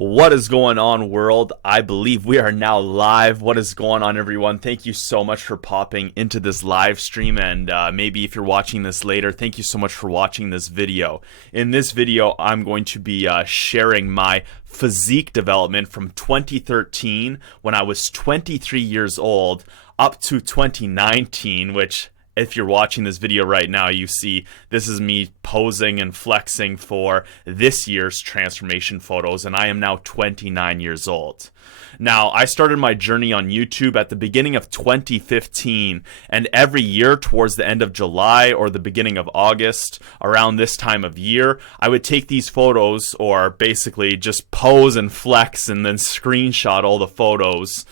What is going on, world? I believe we are now live. What is going on, everyone? Thank you so much for popping into this live stream, and maybe if you're watching this later, thank you so much for watching this video. In this video, I'm going to be sharing my physique development from 2013, when I was 23 years old, up to 2019, which, if you're watching this video right now, you see this is me posing and flexing for this year's transformation photos, and I am now 29 years old. Now, I started my journey on YouTube at the beginning of 2015, and every year towards the end of July or the beginning of August, around this time of year, I would take these photos, or basically just pose and flex and then screenshot all the photos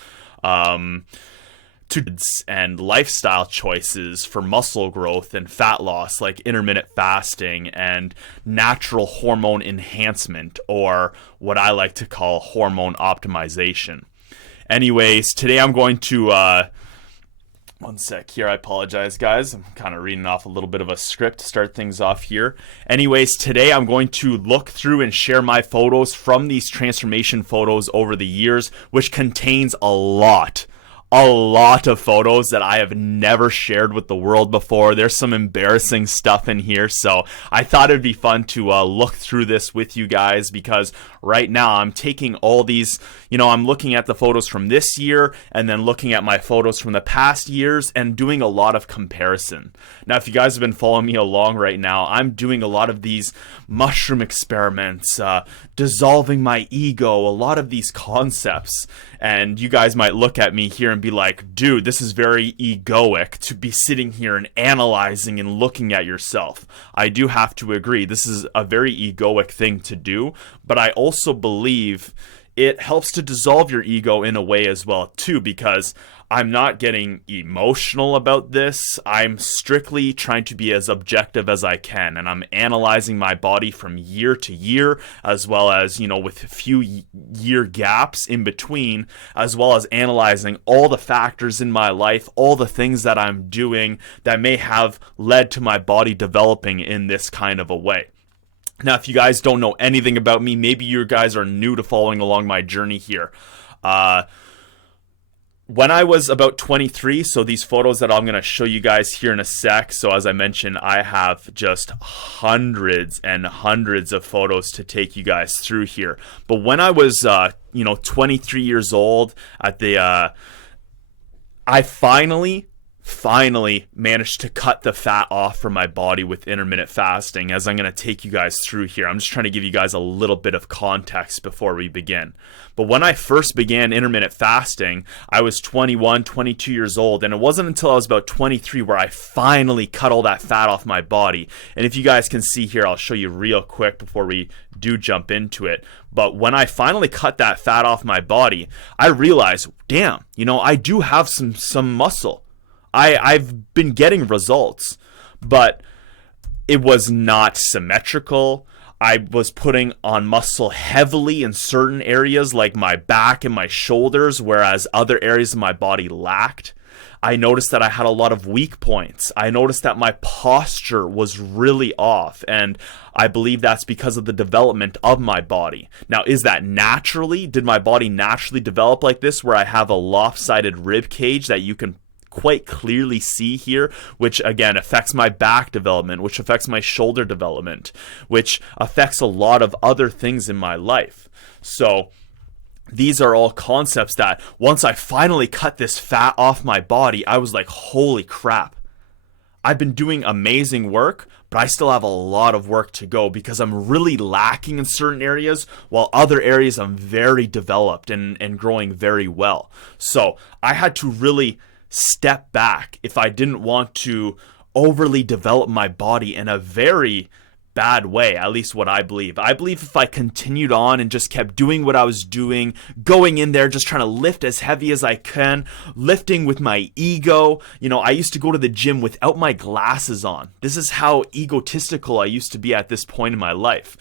and lifestyle choices for muscle growth and fat loss, like intermittent fasting and natural hormone enhancement, or what I like to call hormone optimization. Anyways, today I'm going to one sec here, I apologize, guys. I'm kind of reading off a little bit of a script to start things off here. Anyways, today I'm going to look through and share my photos from these transformation photos over the years, which contains a lot of photos that I have never shared with the world before. There's some embarrassing stuff in here, so I thought it'd be fun to look through this with you guys, because right now I'm taking all these, I'm looking at the photos from this year and then looking at my photos from the past years and doing a lot of comparison. Now, if you guys have been following me along right now, I'm doing a lot of these mushroom experiments, dissolving my ego, a lot of these concepts, and you guys might look at me here and be like, dude, this is very egoic to be sitting here and analyzing and looking at yourself. I do have to agree, this is a very egoic thing to do, but I also believe it helps to dissolve your ego in a way as well too, because I'm not getting emotional about this. I'm strictly trying to be as objective as I can, and I'm analyzing my body from year to year, as well as, with a few year gaps in between, as well as analyzing all the factors in my life, all the things that I'm doing that may have led to my body developing in this kind of a way. Now, if you guys don't know anything about me, maybe you guys are new to following along my journey here. When I was about 23, so these photos that I'm going to show you guys here in a sec, so as I mentioned, I have just hundreds and hundreds of photos to take you guys through here. But when I was, 23 years old, I finally managed to cut the fat off from my body with intermittent fasting, as I'm going to take you guys through here. I'm just trying to give you guys a little bit of context before we begin. But when I first began intermittent fasting, I was 21, 22 years old, and it wasn't until I was about 23 where I finally cut all that fat off my body. And if you guys can see here, I'll show you real quick before we do jump into it. But when I finally cut that fat off my body, I realized, damn, I do have some muscle. I've been getting results, but it was not symmetrical. I was putting on muscle heavily in certain areas like my back and my shoulders, whereas other areas of my body lacked. I noticed that I had a lot of weak points. I noticed that my posture was really off, and I believe that's because of the development of my body. Now, is that naturally? Did my body naturally develop like this, where I have a lopsided rib cage that you can quite clearly see here, which again affects my back development, which affects my shoulder development, which affects a lot of other things in my life. So these are all concepts that once I finally cut this fat off my body, I was like, holy crap. I've been doing amazing work, but I still have a lot of work to go, because I'm really lacking in certain areas, while other areas I'm very developed and growing very well. So I had to really step back if I didn't want to overly develop my body in a very bad way, at least what I believe. I believe if I continued on and just kept doing what I was doing, going in there, just trying to lift as heavy as I can, lifting with my ego. I used to go to the gym without my glasses on. This is how egotistical I used to be at this point in my life.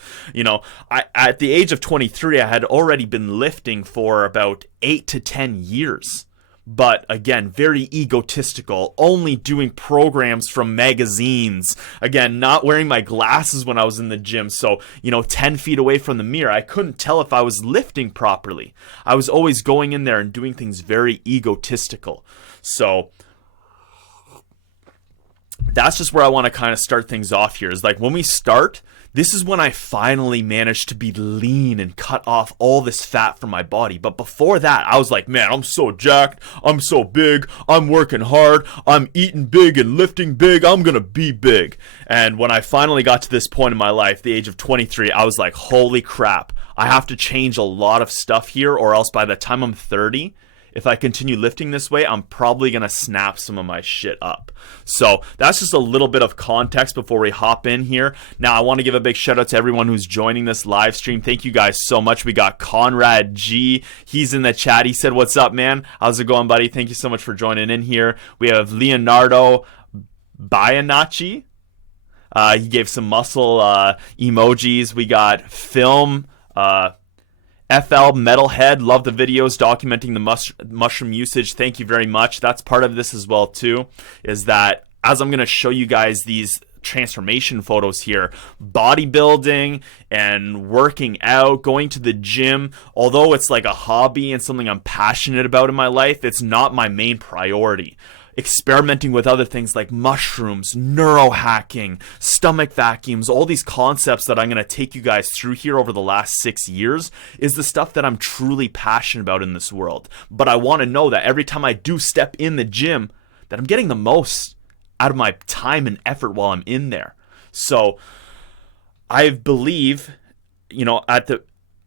At the age of 23, I had already been lifting for about 8 to 10 years. but again, very egotistical, only doing programs from magazines. Again, not wearing my glasses when I was in the gym, so 10 feet away from the mirror, I couldn't tell if I was lifting properly. I was always going in there and doing things very egotistical. So that's just where I want to kind of start things off here, is like when we start, this is when I finally managed to be lean and cut off all this fat from my body. But before that, I was like, man, I'm so jacked, I'm so big, I'm working hard, I'm eating big and lifting big, I'm gonna be big. And when I finally got to this point in my life, the age of 23, I was like, holy crap, I have to change a lot of stuff here, or else by the time I'm 30, if I continue lifting this way, I'm probably going to snap some of my shit up. So that's just a little bit of context before we hop in here. Now, I want to give a big shout out to everyone who's joining this live stream. Thank you guys so much. We got Conrad G. He's in the chat. He said, what's up, man? How's it going, buddy? Thank you so much for joining in here. We have Leonardo Bianacci. He gave some muscle emojis. We got Film... FL Metalhead, love the videos documenting the mushroom usage. Thank you very much. That's part of this as well too, is that as I'm going to show you guys these transformation photos here, bodybuilding and working out, going to the gym, although it's like a hobby and something I'm passionate about in my life, it's not my main priority. Experimenting with other things like mushrooms, neurohacking, stomach vacuums, all these concepts that I'm going to take you guys through here over the last 6 years is the stuff that I'm truly passionate about in this world. But I want to know that every time I do step in the gym, that I'm getting the most out of my time and effort while I'm in there. So I believe,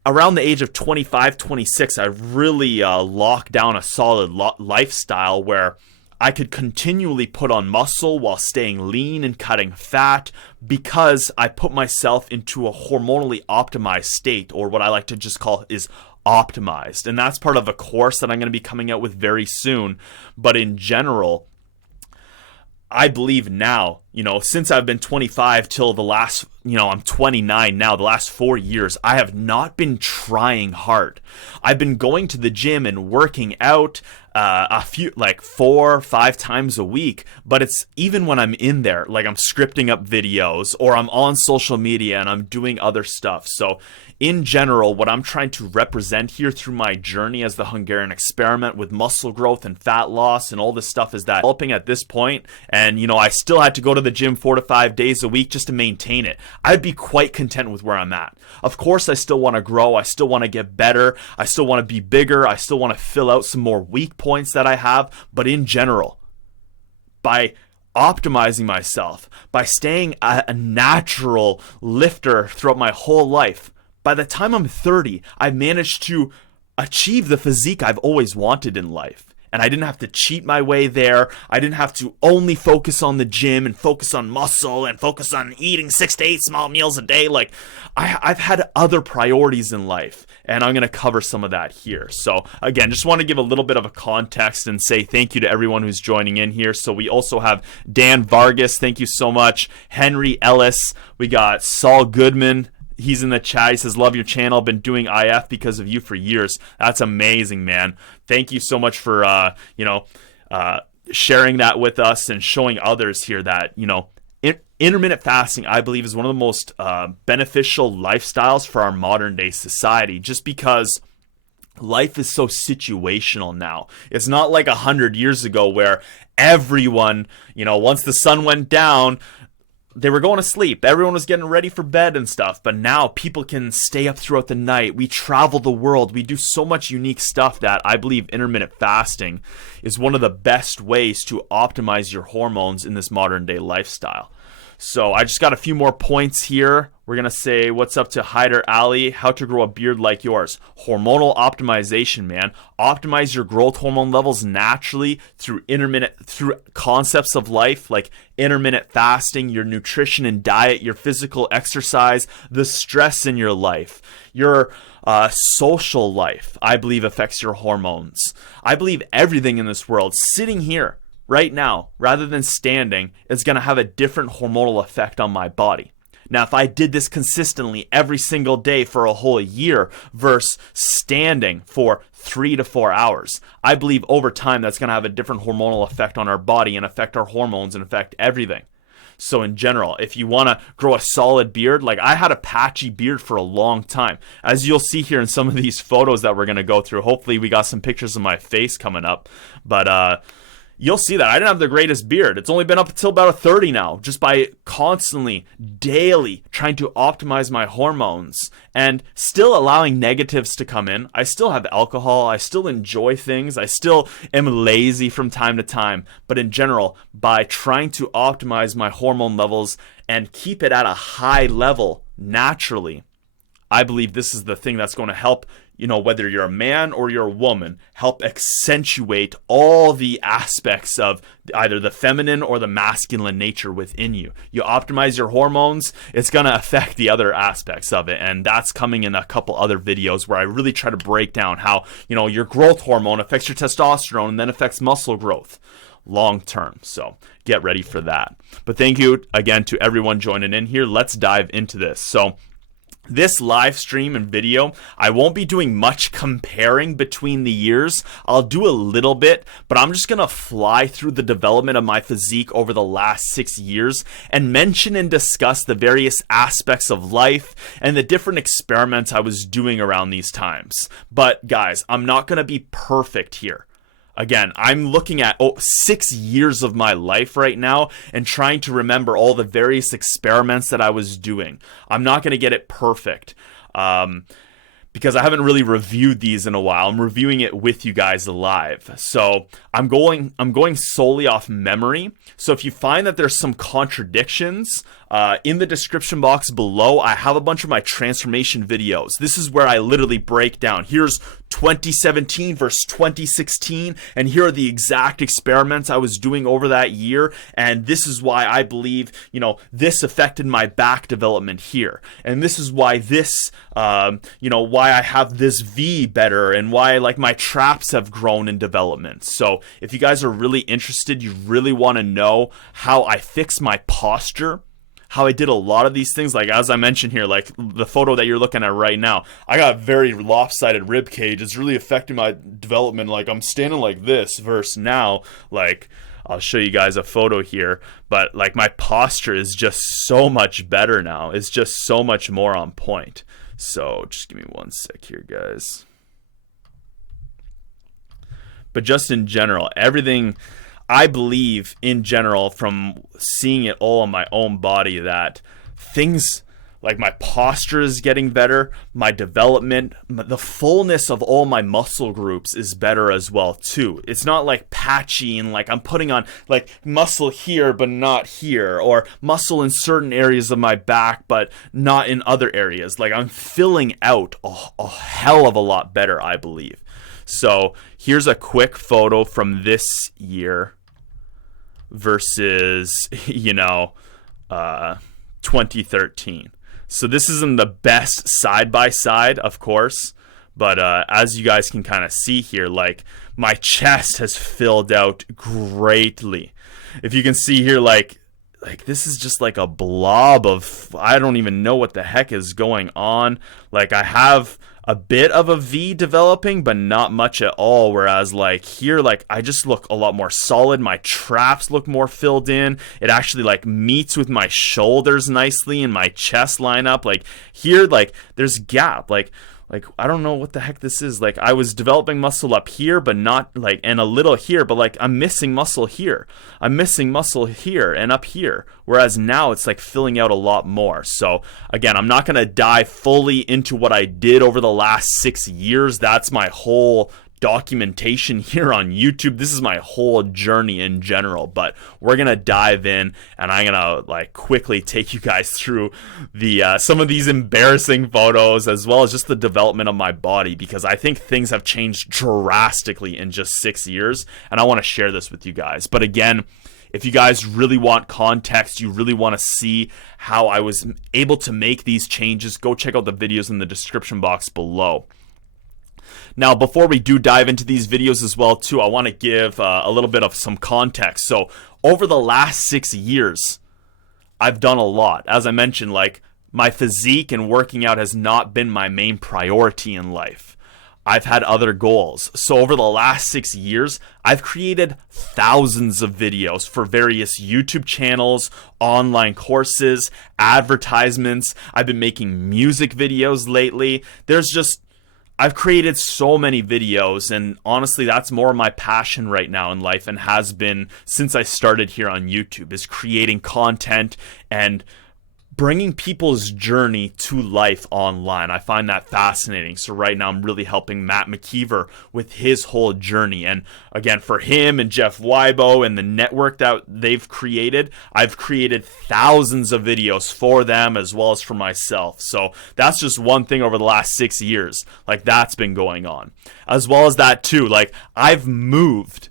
around the age of 25, 26, I really locked down a solid lifestyle where I could continually put on muscle while staying lean and cutting fat, because I put myself into a hormonally optimized state, or what I like to just call is optimized. And that's part of a course that I'm going to be coming out with very soon. But in general, I believe now, since I've been 25 till the last, I'm 29 now, the last 4 years, I have not been trying hard. I've been going to the gym and working out a few, like 4 or 5 times a week, but it's even when I'm in there, like I'm scripting up videos or I'm on social media and I'm doing other stuff. So in general, what I'm trying to represent here through my journey as the Hungarian experiment with muscle growth and fat loss and all this stuff is that developing at this point, and I still had to go to the gym 4 to 5 days a week just to maintain it. I'd be quite content with where I'm at. Of course, I still want to grow. I still want to get better. I still want to be bigger. I still want to fill out some more weak points that I have. But in general, by optimizing myself, by staying a natural lifter throughout my whole life, by the time I'm 30, I've managed to achieve the physique I've always wanted in life. And I didn't have to cheat my way there. I didn't have to only focus on the gym and focus on muscle and focus on eating 6 to 8 small meals a day. Like, I've had other priorities in life, and I'm going to cover some of that here. So again, just want to give a little bit of a context and say thank you to everyone who's joining in here. So we also have Dan Vargas. Thank you so much. Henry Ellis. We got Saul Goodman. He's in the chat. He says, love your channel. Been doing IF because of you for years. That's amazing, man. Thank you so much for, sharing that with us and showing others here that, intermittent fasting, I believe, is one of the most beneficial lifestyles for our modern day society, just because life is so situational now. It's not like 100 years ago where everyone, once the sun went down, they were going to sleep. Everyone was getting ready for bed and stuff. But now people can stay up throughout the night. We travel the world. We do so much unique stuff that I believe intermittent fasting is one of the best ways to optimize your hormones in this modern day lifestyle. So I just got a few more points here. We're going to say what's up to Hyder Ali, how to grow a beard like yours. Hormonal optimization, man. Optimize your growth hormone levels naturally through concepts of life like intermittent fasting, your nutrition and diet, your physical exercise, the stress in your life, your social life, I believe affects your hormones. I believe everything in this world, sitting here right now, rather than standing, is going to have a different hormonal effect on my body. Now, if I did this consistently every single day for a whole year versus standing for 3 to 4 hours. I believe over time that's going to have a different hormonal effect on our body and affect our hormones and affect everything. So in general, if you want to grow a solid beard, like I had a patchy beard for a long time. As you'll see here in some of these photos that we're going to go through, hopefully we got some pictures of my face coming up. But you'll see that I didn't have the greatest beard. It's only been up until about a 30 now, just by constantly, daily trying to optimize my hormones and still allowing negatives to come in. I still have alcohol. I still enjoy things. I still am lazy from time to time. But in general, by trying to optimize my hormone levels and keep it at a high level naturally, I believe this is the thing that's going to help, you know, whether you're a man or you're a woman, help accentuate all the aspects of either the feminine or the masculine nature within you. You optimize your hormones, it's going to affect the other aspects of it. And that's coming in a couple other videos where I really try to break down how, you know, your growth hormone affects your testosterone and then affects muscle growth long term. So get ready for that. But thank you again to everyone joining in here. Let's dive into this. So this live stream and video, I won't be doing much comparing between the years. I'll do a little bit, but I'm just going to fly through the development of my physique over the last 6 years and mention and discuss the various aspects of life and the different experiments I was doing around these times. But guys, I'm not going to be perfect here. Again, I'm looking at 6 years of my life right now and trying to remember all the various experiments that I was doing. I'm not going to get it perfect because I haven't really reviewed these in a while. I'm reviewing it with you guys live. So I'm going solely off memory. So if you find that there's some contradictions, in the description box below, I have a bunch of my transformation videos. This is where I literally break down. Here's 2017 versus 2016, and here are the exact experiments I was doing over that year, and this is why I believe, you know, this affected my back development here, and this is why this, you know, why I have this V better, and why like my traps have grown in development. So if you guys are really interested, you really want to know how I fix my posture, how I did a lot of these things, like as I mentioned here, like the photo that you're looking at right now, I got a very lopsided rib cage. It's really affecting my development. Like I'm standing like this versus now, like I'll show you guys a photo here, but like my posture is just so much better now. It's just so much more on point. So just give me one sec here, guys. But just in general, everything, I believe in general from seeing it all on my own body that things like my posture is getting better, my development, the fullness of all my muscle groups is better as well too. It's not like patchy and like I'm putting on like muscle here but not here, or muscle in certain areas of my back but not in other areas. Like I'm filling out a hell of a lot better, I believe. So here's a quick photo from this year versus, you know, 2013. So this isn't the best side by side, of course, but as you guys can kind of see here, like my chest has filled out greatly. If you can see here, like this is just like a blob of, I don't even know what the heck is going on. Like I have a bit of a V developing, but not much at all. Whereas like here, like I just look a lot more solid. My traps look more filled in. It actually like meets with my shoulders nicely and my chest line up. Like here, like there's gap. Like I don't know what the heck this is. Like I was developing muscle up here, but not like, and a little here, but like I'm missing muscle here. I'm missing muscle here and up here. Whereas now it's like filling out a lot more. So again, I'm not going to dive fully into what I did over the last 6 years. That's my whole documentation here on YouTube. This is my whole journey in general, but we're gonna dive in and I'm gonna like quickly take you guys through the some of these embarrassing photos as well as just the development of my body, because I think things have changed drastically in just 6 years and I want to share this with you guys. But again, if you guys really want context, you really want to see how I was able to make these changes, go check out the videos in the description box below. Now, before we do dive into these videos as well, too, I want to give a little bit of some context. So, over the last 6 years, I've done a lot. As I mentioned, like, my physique and working out has not been my main priority in life. I've had other goals. So over the last 6 years, I've created thousands of videos for various YouTube channels, online courses, advertisements. I've been making music videos lately. I've created so many videos, and honestly, that's more my passion right now in life, and has been since I started here on YouTube, is creating content and bringing people's journey to life online. I find that fascinating. So right now I'm really helping Matt McKeever with his whole journey. And again, for him and Jeff Weibo and the network that they've created, I've created thousands of videos for them as well as for myself. So that's just one thing over the last 6 years. Like, that's been going on. As well as that too, like, I've moved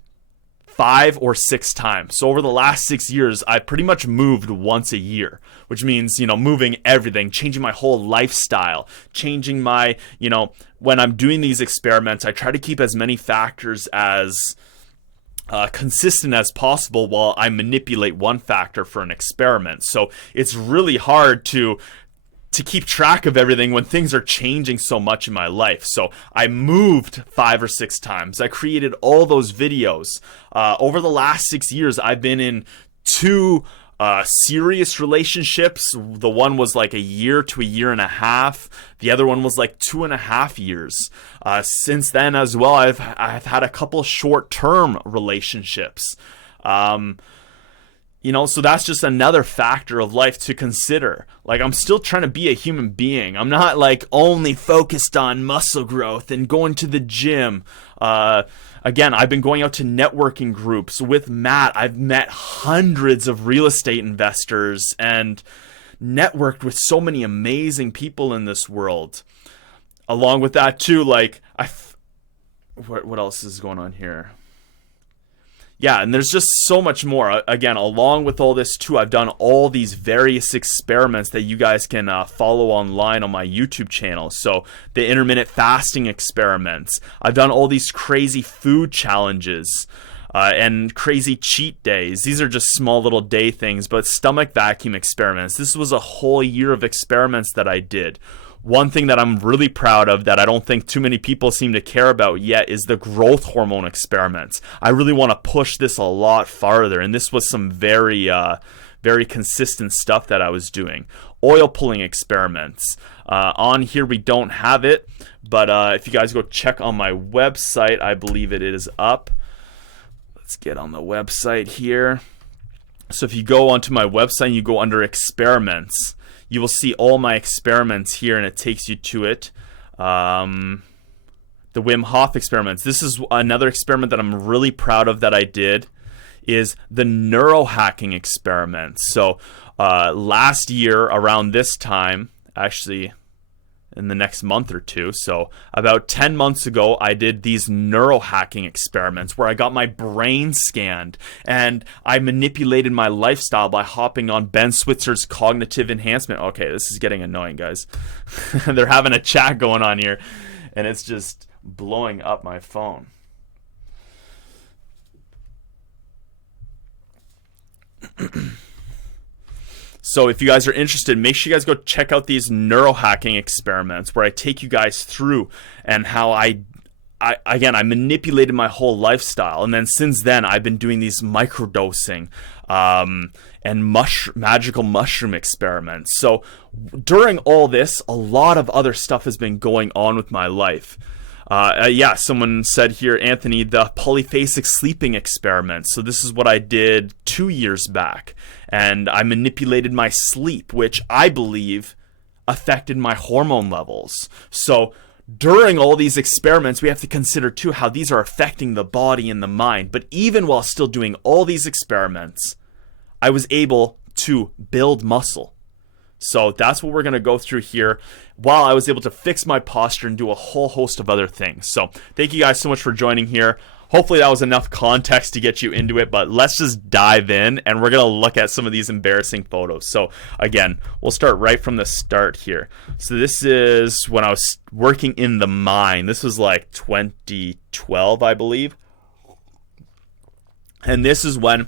5 or 6 times. So over the last 6 years, I pretty much moved once a year, which means, moving everything, changing my whole lifestyle, changing my, when I'm doing these experiments, I try to keep as many factors as consistent as possible while I manipulate one factor for an experiment. So it's really hard to keep track of everything when things are changing so much in my life. So I moved 5 or 6 times. I created all those videos. Over the last 6 years, I've been in 2 serious relationships. The one was like a year to a year and a half. The other one was like 2.5 years. Since then as well, I've had a couple short-term relationships. So that's just another factor of life to consider. Like, I'm still trying to be a human being. I'm not like only focused on muscle growth and going to the gym. Again, I've been going out to networking groups with Matt. I've met hundreds of real estate investors and networked with so many amazing people in this world. Along with that too, like, what else is going on here? Yeah, and there's just so much more. Again, along with all this too, I've done all these various experiments that you guys can follow online on my YouTube channel. So the intermittent fasting experiments. I've done all these crazy food challenges and crazy cheat days. These are just small little day things, but stomach vacuum experiments. This was a whole year of experiments that I did. One thing that I'm really proud of that I don't think too many people seem to care about yet is the growth hormone experiments. I really want to push this a lot farther, and this was some very consistent stuff that I was doing. Oil pulling experiments. On here we don't have it, but if you guys go check on my website, I believe it is up. Let's get on the website here. So if you go onto my website and you go under experiments, you will see all my experiments here, and it takes you to it. The Wim Hof experiments. This is another experiment that I'm really proud of that I did, is the neurohacking experiment. So last year around this time, actually in the next month or two, so about 10 months ago, I did these neurohacking experiments where I got my brain scanned and I manipulated my lifestyle by hopping on Ben Switzer's cognitive enhancement. Okay, this is getting annoying, guys. They're having a chat going on here and it's just blowing up my phone. So if you guys are interested, make sure you guys go check out these neurohacking experiments where I take you guys through and how I manipulated my whole lifestyle. And then since then, I've been doing these microdosing and magical mushroom experiments. So during all this, a lot of other stuff has been going on with my life. Someone said here, Anthony, the polyphasic sleeping experiment. So this is what I did 2 years back. And I manipulated my sleep, which I believe affected my hormone levels. So during all these experiments, we have to consider too how these are affecting the body and the mind. But even while still doing all these experiments, I was able to build muscle. So that's what we're going to go through here while I was able to fix my posture and do a whole host of other things. So thank you guys so much for joining here. Hopefully that was enough context to get you into it, but let's just dive in and we're going to look at some of these embarrassing photos. So again, we'll start right from the start here. So this is when I was working in the mine. This was like 2012, I believe. And this is when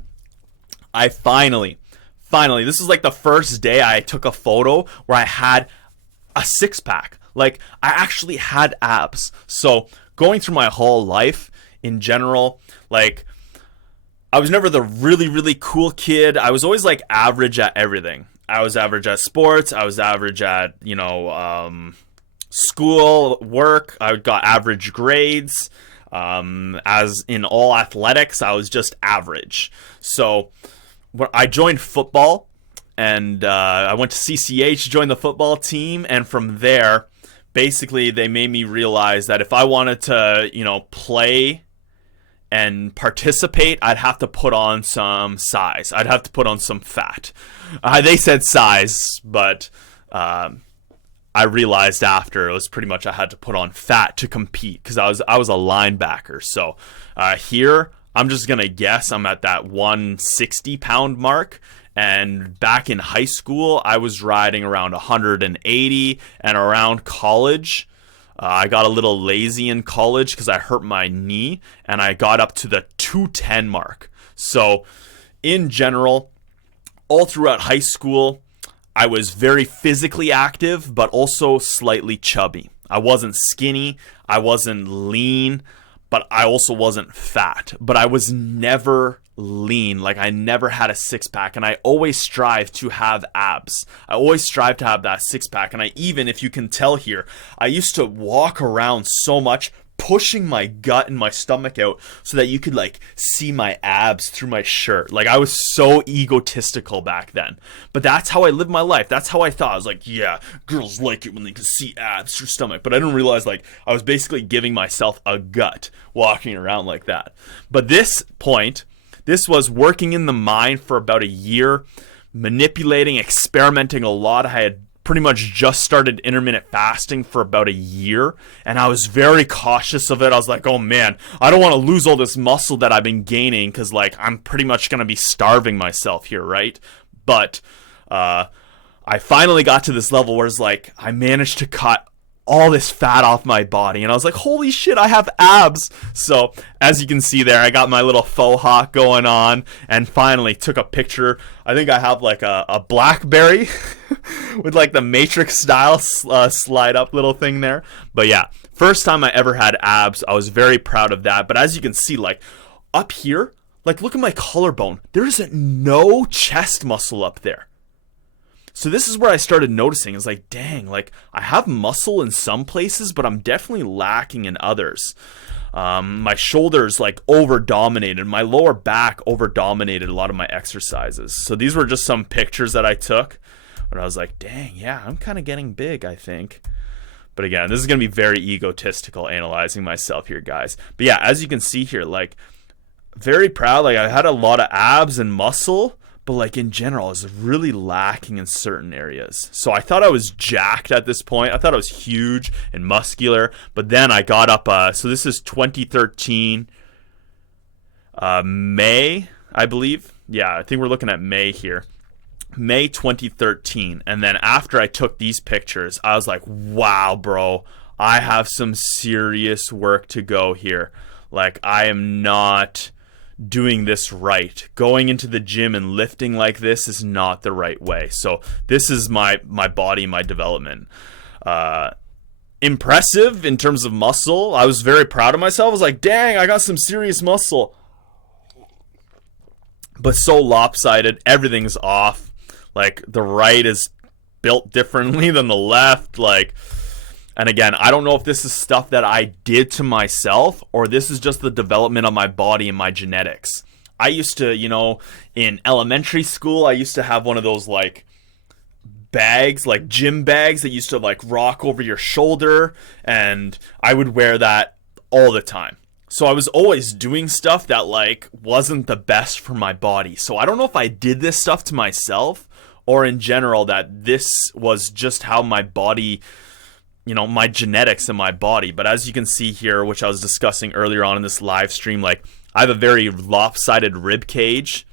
I finally, this is like the first day I took a photo where I had a six-pack. Like, I actually had abs. So going through my whole life in general, like, I was never the really, really cool kid. I was always like average at everything. I was average at sports. I was average at, school, work. I got average grades. As in all athletics, I was just average. So when I joined football, and I went to CCH, joined the football team, and from there, basically, they made me realize that if I wanted to, play and participate, I'd have to put on some size. I'd have to put on some fat. They said size, but I realized after it was pretty much I had to put on fat to compete because I was a linebacker. So here, I'm just gonna guess I'm at that 160-pound mark. And back in high school, I was riding around 180, and around college, I got a little lazy in college because I hurt my knee, and I got up to the 210 mark. So in general, all throughout high school, I was very physically active, but also slightly chubby. I wasn't skinny, I wasn't lean, but I also wasn't fat. But I was never lean. Like, I never had a six-pack, and I always strive to have abs. I always strive to have that six-pack, and if you can tell here, I used to walk around so much pushing my gut and my stomach out so that you could like see my abs through my shirt. Like, I was so egotistical back then, but that's how I lived my life. That's how I thought. I was like, yeah, girls like it when they can see abs through stomach. But I didn't realize like I was basically giving myself a gut walking around like that. But this was working in the mind for about a year, manipulating, experimenting a lot. I had pretty much just started intermittent fasting for about a year, and I was very cautious of it. I was like, oh man, I don't want to lose all this muscle that I've been gaining because like I'm pretty much going to be starving myself here, right? But I finally got to this level where it's like I managed to cut all this fat off my body, and I was like, holy shit, I have abs. So as you can see there, I got my little faux hawk going on, and finally took a picture. I think I have like a BlackBerry with like the Matrix style slide up little thing there. But yeah, first time I ever had abs. I was very proud of that. But as you can see, like up here, like look at my collarbone, there's no chest muscle up there. So this is where I started noticing, is like, dang, like I have muscle in some places, but I'm definitely lacking in others. My shoulders like over-dominated. My lower back over-dominated a lot of my exercises. So these were just some pictures that I took. And I was like, dang, yeah, I'm kind of getting big, I think. But again, this is going to be very egotistical analyzing myself here, guys. But yeah, as you can see here, like very proud. Like I had a lot of abs and muscle, but like in general, I was really lacking in certain areas. So I thought I was jacked at this point. I thought I was huge and muscular. But then I got up, so this is 2013, May, I believe. Yeah, I think we're looking at May here. May 2013. And then after I took these pictures, I was like, wow, bro, I have some serious work to go here. Like, I am not doing this right. Going into the gym and lifting like this is not the right way. So this is my body, my development. Impressive in terms of muscle. I was very proud of myself. I was like, dang, I got some serious muscle. But so lopsided. Everything's off. Like the right is built differently than the left. Like, and again, I don't know if this is stuff that I did to myself or this is just the development of my body and my genetics. I used to, in elementary school, I used to have one of those like bags, like gym bags that used to like rock over your shoulder, and I would wear that all the time. So I was always doing stuff that like wasn't the best for my body. So I don't know if I did this stuff to myself or in general that this was just how my body, my genetics in my body. But as you can see here, which I was discussing earlier on in this live stream, like I have a very lopsided rib cage,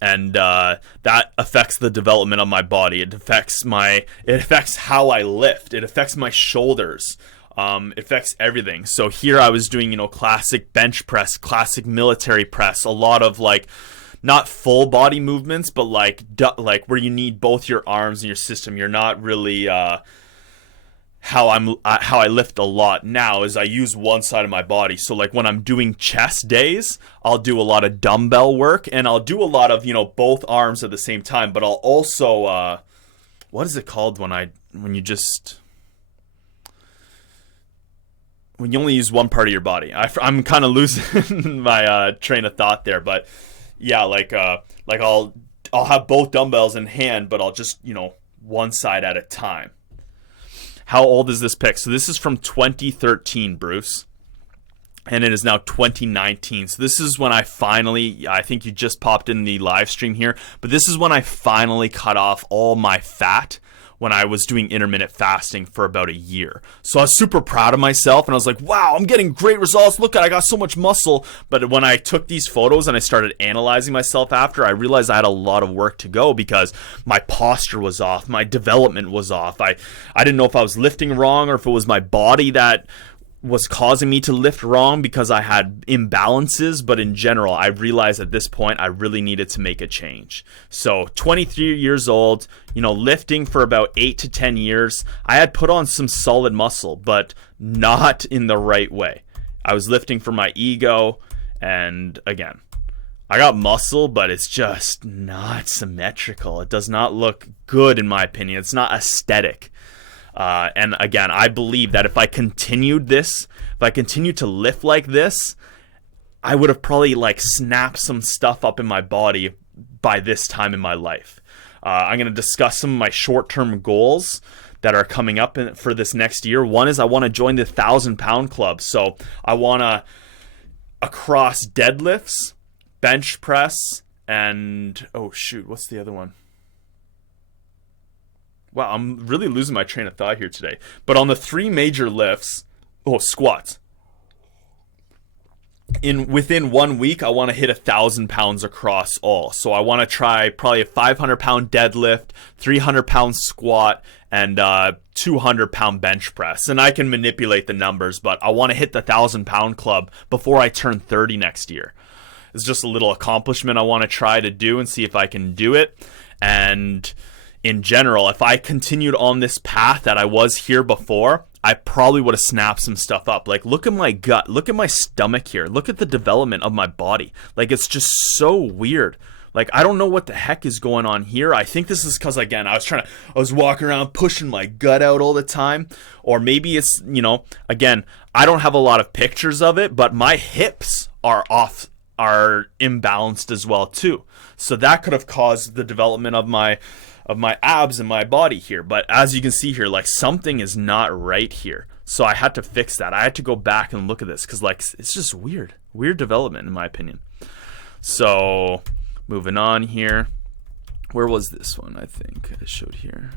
and that affects the development of my body. It affects how I lift. It affects my shoulders. It affects everything. So here I was doing, classic bench press, classic military press, a lot of like not full body movements, but like where you need both your arms and your system. You're not really how I lift a lot now is I use one side of my body. So like when I'm doing chest days, I'll do a lot of dumbbell work, and I'll do a lot of, you know, both arms at the same time. But I'll also what is it called when you only use one part of your body? I'm kind of losing my train of thought there, but yeah, like I'll have both dumbbells in hand, but I'll just, you know, one side at a time. How old is this pic? So this is from 2013, Bruce. And it is now 2019. So this is when I think you just popped in the live stream here, but this is when I finally cut off all my fat when I was doing intermittent fasting for about a year. So I was super proud of myself, and I was like, wow, I'm getting great results. Look at, I got so much muscle. But when I took these photos and I started analyzing myself after, I realized I had a lot of work to go because my posture was off. My development was off. I didn't know if I was lifting wrong or if it was my body that was causing me to lift wrong because I had imbalances. But in general, I realized at this point I really needed to make a change. So 23 years old, you know, lifting for about 8 to 10 years. I had put on some solid muscle, but not in the right way. I was lifting for my ego, and again, I got muscle, but it's just not symmetrical. It does not look good in my opinion. It's not aesthetic. And again, I believe that if I continued to lift like this, I would have probably like snapped some stuff up in my body by this time in my life. I'm going to discuss some of my short-term goals that are coming up for this next year. One is I want to join the 1,000-pound club. So I want to, across deadlifts, bench press, and what's the other one? Wow, I'm really losing my train of thought here today. But on the 3 major lifts, squats. Within 1 week, I want to hit 1,000 pounds across all. So I want to try probably a 500-pound deadlift, 300-pound squat, and 200-pound bench press. And I can manipulate the numbers, but I want to hit the 1,000-pound club before I turn 30 next year. It's just a little accomplishment I want to try to do and see if I can do it. And in general, if I continued on this path that I was here before, I probably would have snapped some stuff up. Like, look at my gut. Look at my stomach here. Look at the development of my body. Like, it's just so weird. Like, I don't know what the heck is going on here. I think this is because, again, I was walking around pushing my gut out all the time. Or maybe it's, you know, again, I don't have a lot of pictures of it, but my hips are imbalanced as well, too. So that could have caused the development of my abs and my body here. But as you can see here, like, something is not right here. So I had to fix that. I had to go back and look at this because, like, it's just weird development in my opinion. So moving on here, where was this one? I think I showed here.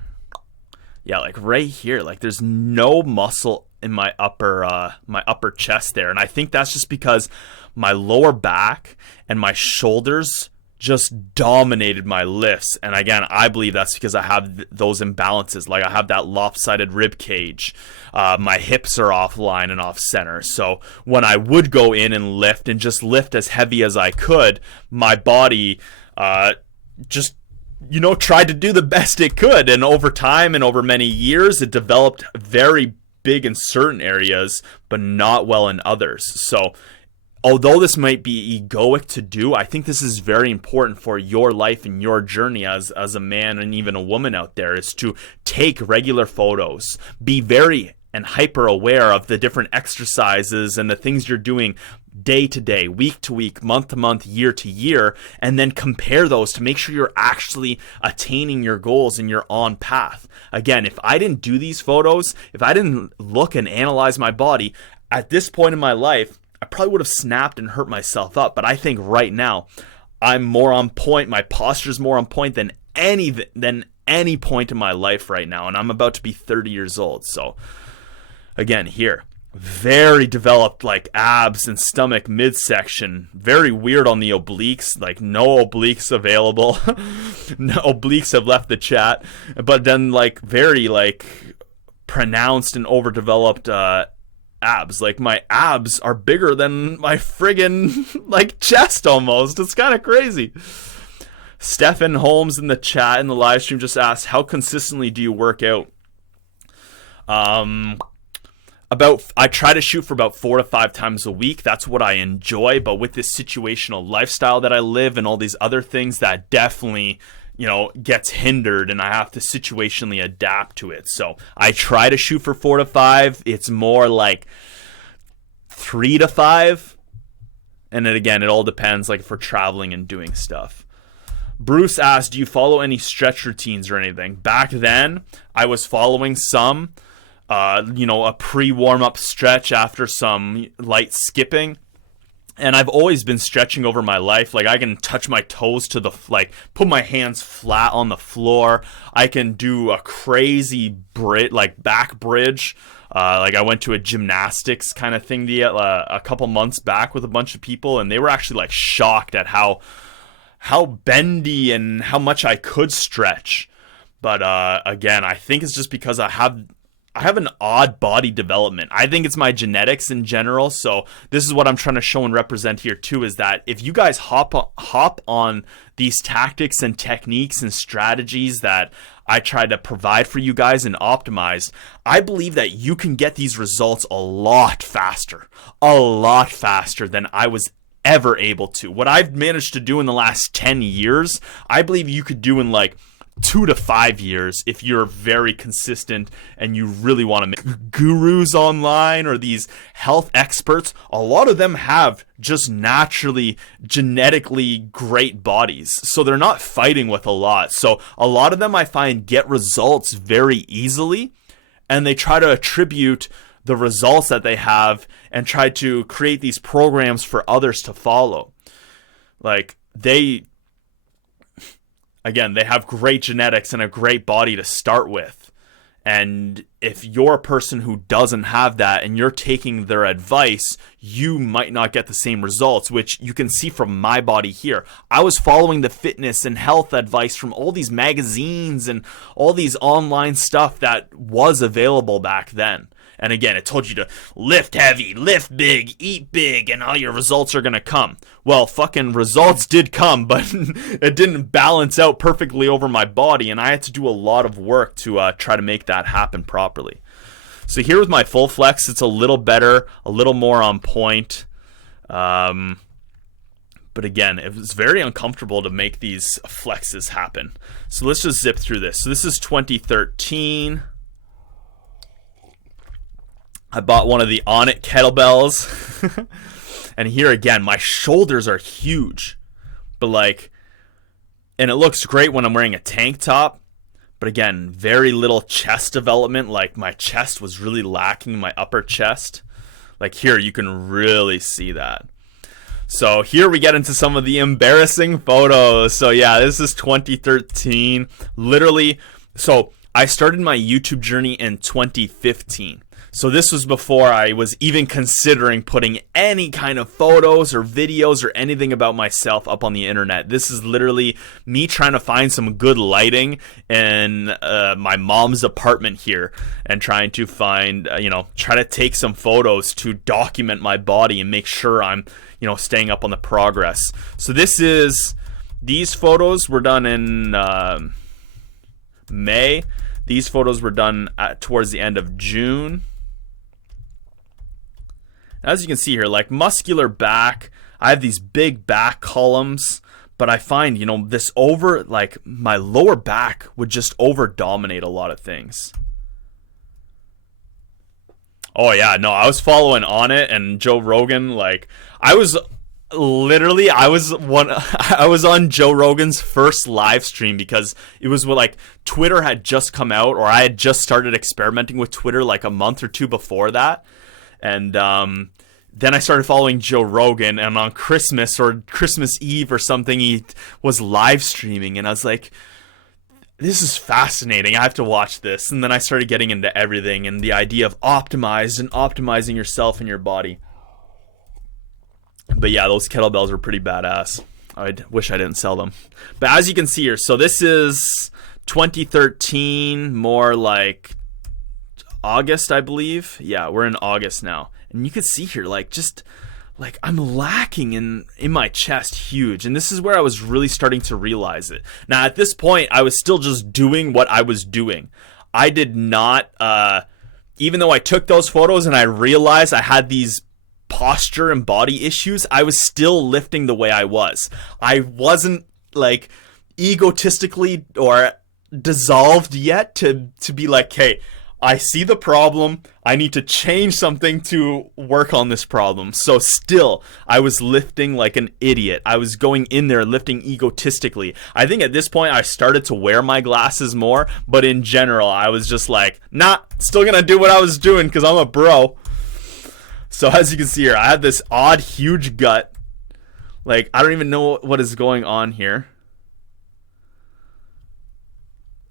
Yeah, like right here, like there's no muscle in my upper chest there. And I think that's just because my lower back and my shoulders just dominated my lifts. And again, I believe that's because I have those imbalances. Like, I have that lopsided rib cage. My hips are offline and off center. So when I would go in and lift as heavy as I could, my body just, you know, tried to do the best it could. And over time and over many years, it developed very big in certain areas, but not well in others. So although this might be egoic to do, I think this is very important for your life and your journey as a man and even a woman out there, is to take regular photos, be very and hyper aware of the different exercises and the things you're doing day to day, week to week, month to month, year to year, and then compare those to make sure you're actually attaining your goals and you're on path. Again, if I didn't do these photos, if I didn't look and analyze my body at this point in my life, I probably would have snapped and hurt myself up. But I think right now I'm more on point. My posture is more on point than any point in my life right now. And I'm about to be 30 years old. So again, here, very developed, like, abs and stomach midsection. Very weird on the obliques, like no obliques available. No obliques have left the chat. But then, like, very, like, pronounced and overdeveloped abs. Like, my abs are bigger than my friggin' like chest almost. It's kind of crazy. Stephen Holmes in the chat in the live stream just asked, how consistently do you work out? I try to shoot for about 4 to 5 times a week. That's what I enjoy. But with this situational lifestyle that I live and all these other things, that definitely, gets hindered, and I have to situationally adapt to it. So I try to shoot for 4 to 5. It's more like 3 to 5. And then again, it all depends, like if we're traveling and doing stuff. Bruce asked, do you follow any stretch routines or anything? Back then, I was following some. A pre-warm-up stretch after some light skipping. And I've always been stretching over my life. Like, I can touch my toes to put my hands flat on the floor. I can do a crazy back bridge. I went to a gymnastics kind of thing a couple months back with a bunch of people, and they were actually shocked at how bendy and how much I could stretch. But again, I think it's just because I have an odd body development. I think it's my genetics in general. So this is what I'm trying to show and represent here too, is that if you guys hop on these tactics and techniques and strategies that I try to provide for you guys and optimize, I believe that you can get these results a lot faster than I was ever able to. What I've managed to do in the last 10 years, I believe you could do in 2 to 5 years if you're very consistent and you really want to make gurus online or these health experts. A lot of them have just naturally genetically great bodies, so they're not fighting with a lot. So a lot of them I find get results very easily, and they try to attribute the results that they have and try to create these programs for others to follow. Again, they have great genetics and a great body to start with. And if you're a person who doesn't have that and you're taking their advice, you might not get the same results, which you can see from my body here. I was following the fitness and health advice from all these magazines and all these online stuff that was available back then. And again, it told you to lift heavy, lift big, eat big, and all your results are going to come. Well, fucking results did come, but it didn't balance out perfectly over my body, and I had to do a lot of work to try to make that happen properly. So here with my full flex, it's a little better, a little more on point. But again, it was very uncomfortable to make these flexes happen. So let's just zip through this. So this is 2013. I bought one of the Onnit kettlebells. And here again, my shoulders are huge. But and it looks great when I'm wearing a tank top. But again, very little chest development. My chest was really lacking, my upper chest. Here, you can really see that. So here we get into some of the embarrassing photos. So yeah, this is 2013. Literally, so I started my YouTube journey in 2015. So this was before I was even considering putting any kind of photos or videos or anything about myself up on the internet. This is literally me trying to find some good lighting in my mom's apartment here and trying to find, try to take some photos to document my body and make sure I'm, staying up on the progress. So these photos were done in May. These photos were done towards the end of June. As you can see here, muscular back, I have these big back columns, but I find, this my lower back would just over dominate a lot of things. Oh yeah, no, I was following Onnit and Joe Rogan. I was on Joe Rogan's first live stream because it was Twitter had just come out, or I had just started experimenting with Twitter a month or two before that. And then I started following Joe Rogan, and on Christmas or Christmas Eve or something, he was live streaming, and I was like, this is fascinating. I have to watch this. And then I started getting into everything and the idea of optimizing yourself and your body. But yeah, those kettlebells were pretty badass. I wish I didn't sell them. But as you can see here, so this is 2013, more August, I believe. Yeah, we're in August now. And you can see here, I'm lacking in my chest huge. And this is where I was really starting to realize it. Now, at this point, I was still just doing what I was doing. I did not even though I took those photos and I realized I had these posture and body issues, I was still lifting the way I was. I wasn't like egotistically or dissolved yet to be like, hey, I see the problem, I need to change something to work on this problem. So still, I was lifting like an idiot. I was going in there lifting egotistically. I think at this point I started to wear my glasses more, but in general I was just like, nah, still gonna do what I was doing because I'm a bro. So as you can see here, I had this odd huge gut. Like, I don't even know what is going on here.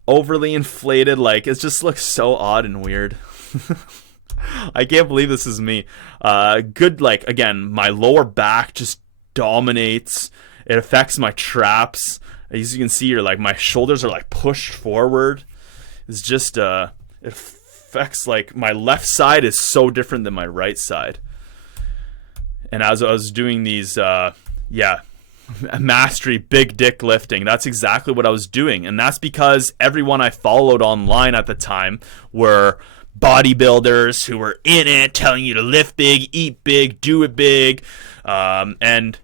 Overly inflated, like, it just looks so odd and weird. I can't believe this is me. Good, like, again, my lower back just dominates. It affects my traps. As you can see here, like, my shoulders are like pushed forward. It's just it affects, like, my left side is so different than my right side. And as I was doing these mastery big dick lifting, that's exactly what I was doing. And that's because everyone I followed online at the time were bodybuilders who were in it, telling you to lift big, eat big, do it big. And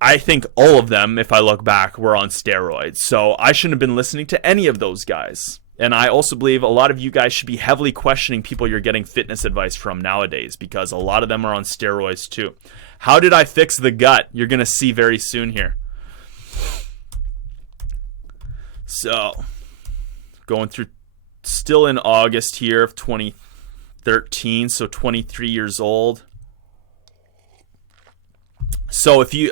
I think all of them, if I look back, were on steroids. So I shouldn't have been listening to any of those guys. And I also believe a lot of you guys should be heavily questioning people you're getting fitness advice from nowadays, because a lot of them are on steroids too. How did I fix the gut? You're going to see very soon here. So, going through, still in August here of 2013, so 23 years old. So if you,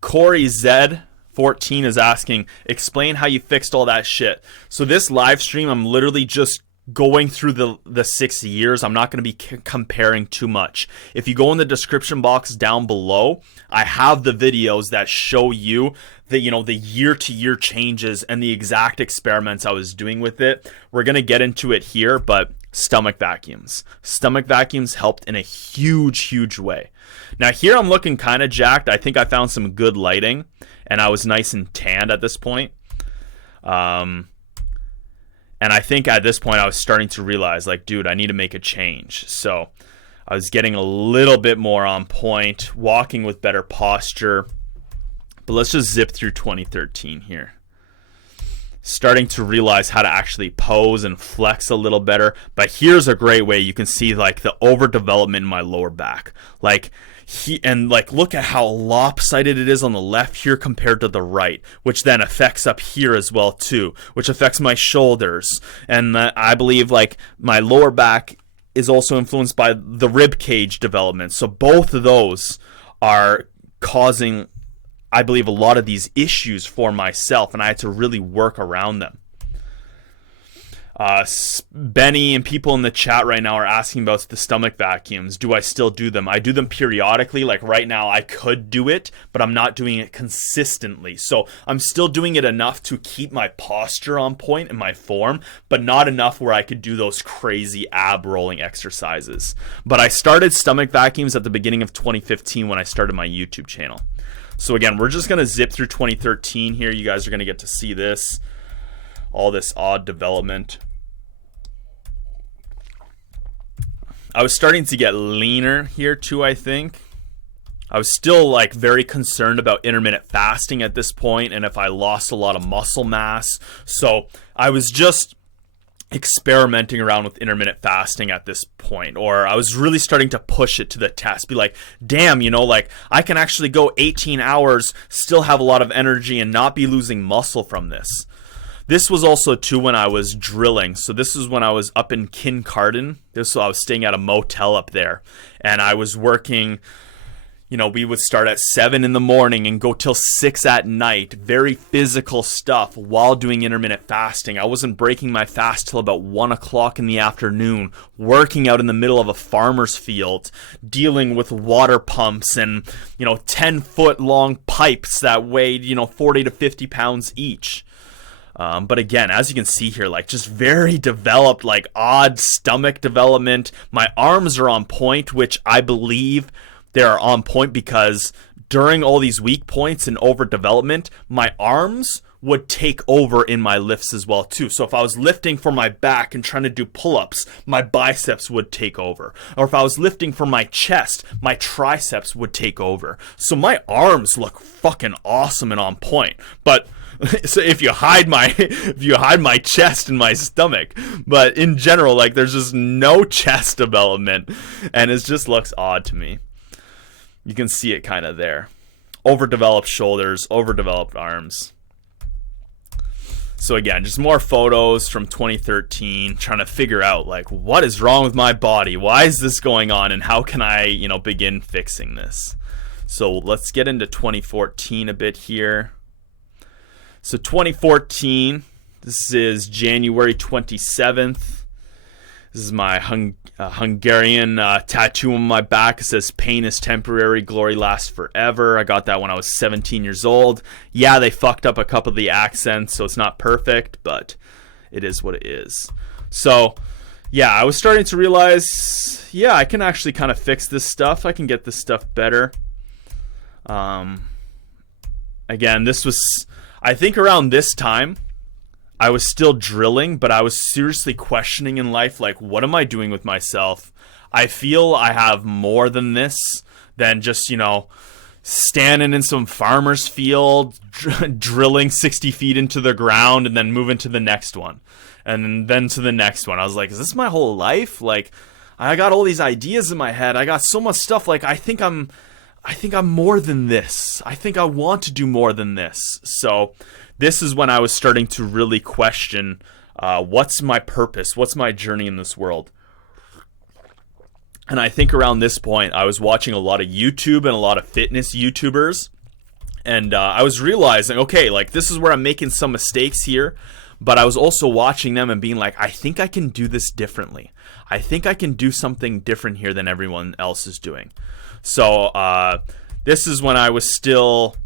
Corey Z14 is asking, explain how you fixed all that shit. So this live stream, I'm literally just going through the 6 years. I'm not going to be comparing too much. If you go in the description box down below, I have the videos that show you the, you know, the year-to-year changes and the exact experiments I was doing with it. We're going to get into it here, but stomach vacuums. Stomach vacuums helped in a huge way. Now here I'm looking kind of jacked. I think I found some good lighting and I was nice and tanned at this point. And I think at this point I was starting to realize, like, dude, I need to make a change. So I was getting a little bit more on point, walking with better posture. But let's just zip through 2013 here. Starting to realize how to actually pose and flex a little better. But here's a great way you can see, like, the overdevelopment in my lower back. Like, look at how lopsided it is on the left here compared to the right, which then affects up here as well too, which affects my shoulders. And I believe, like, my lower back is also influenced by the rib cage development. So both of those are causing, I believe, a lot of these issues for myself, and I had to really work around them. Benny and people in the chat right now are asking about the stomach vacuums. Do I still do them? I do them periodically. Like right now I could do it, but I'm not doing it consistently. So I'm still doing it enough to keep my posture on point and my form, but not enough where I could do those crazy ab rolling exercises. But I started stomach vacuums at the beginning of 2015 when I started my YouTube channel. So again, we're just going to zip through 2013 here. You guys are going to get to see this, all this odd development. I was starting to get leaner here too, I think. I was still, like, very concerned about intermittent fasting at this point and if I lost a lot of muscle mass. So I was just experimenting around with intermittent fasting at this point, or I was really starting to push it to the test. Be like, damn, you know, like, I can actually go 18 hours, still have a lot of energy and not be losing muscle from this. This was also too when I was drilling. So this is when I was up in Kincardine. I was staying at a motel up there. And I was working, you know, we would start at 7 in the morning and go till 6 at night. Very physical stuff while doing intermittent fasting. I wasn't breaking my fast till about 1 o'clock in the afternoon. Working out in the middle of a farmer's field. Dealing with water pumps and, you know, 10-foot long pipes that weighed, you know, 40 to 50 pounds each. But again, as you can see here, like, just very developed, like, odd stomach development. My arms are on point, which I believe they're on point because during all these weak points and overdevelopment, my arms would take over in my lifts as well too. So if I was lifting for my back and trying to do pull-ups, my biceps would take over. Or if I was lifting for my chest, my triceps would take over. So my arms look fucking awesome and on point. But so if you hide my chest and my stomach, but in general, like, there's just no chest development, and it just looks odd to me. You can see it kind of there. Overdeveloped shoulders, overdeveloped arms. So again, just more photos from 2013, trying to figure out, like, what is wrong with my body? Why is this going on? And how can I, begin fixing this? So let's get into 2014 a bit here. So 2014, this is January 27th. This is my Hungarian tattoo on my back. It says, "Pain is temporary, glory lasts forever." I got that when I was 17 years old. Yeah, they fucked up a couple of the accents, so it's not perfect, but it is what it is. So, yeah, I was starting to realize, yeah, I can actually kind of fix this stuff. I can get this stuff better. Again, this was, I think around this time, I was still drilling, but I was seriously questioning in life, like, what am I doing with myself? I feel I have more than this, than just, standing in some farmer's field, drilling 60 feet into the ground, and then moving to the next one. And then to the next one. I was like, is this my whole life? Like, I got all these ideas in my head. I got so much stuff. Like, I think I'm more than this. I think I want to do more than this. So this is when I was starting to really question, what's my purpose? What's my journey in this world? And I think around this point, I was watching a lot of YouTube and a lot of fitness YouTubers. And I was realizing, okay, like, this is where I'm making some mistakes here. But I was also watching them and being like, I think I can do this differently. I think I can do something different here than everyone else is doing. So this is when I was still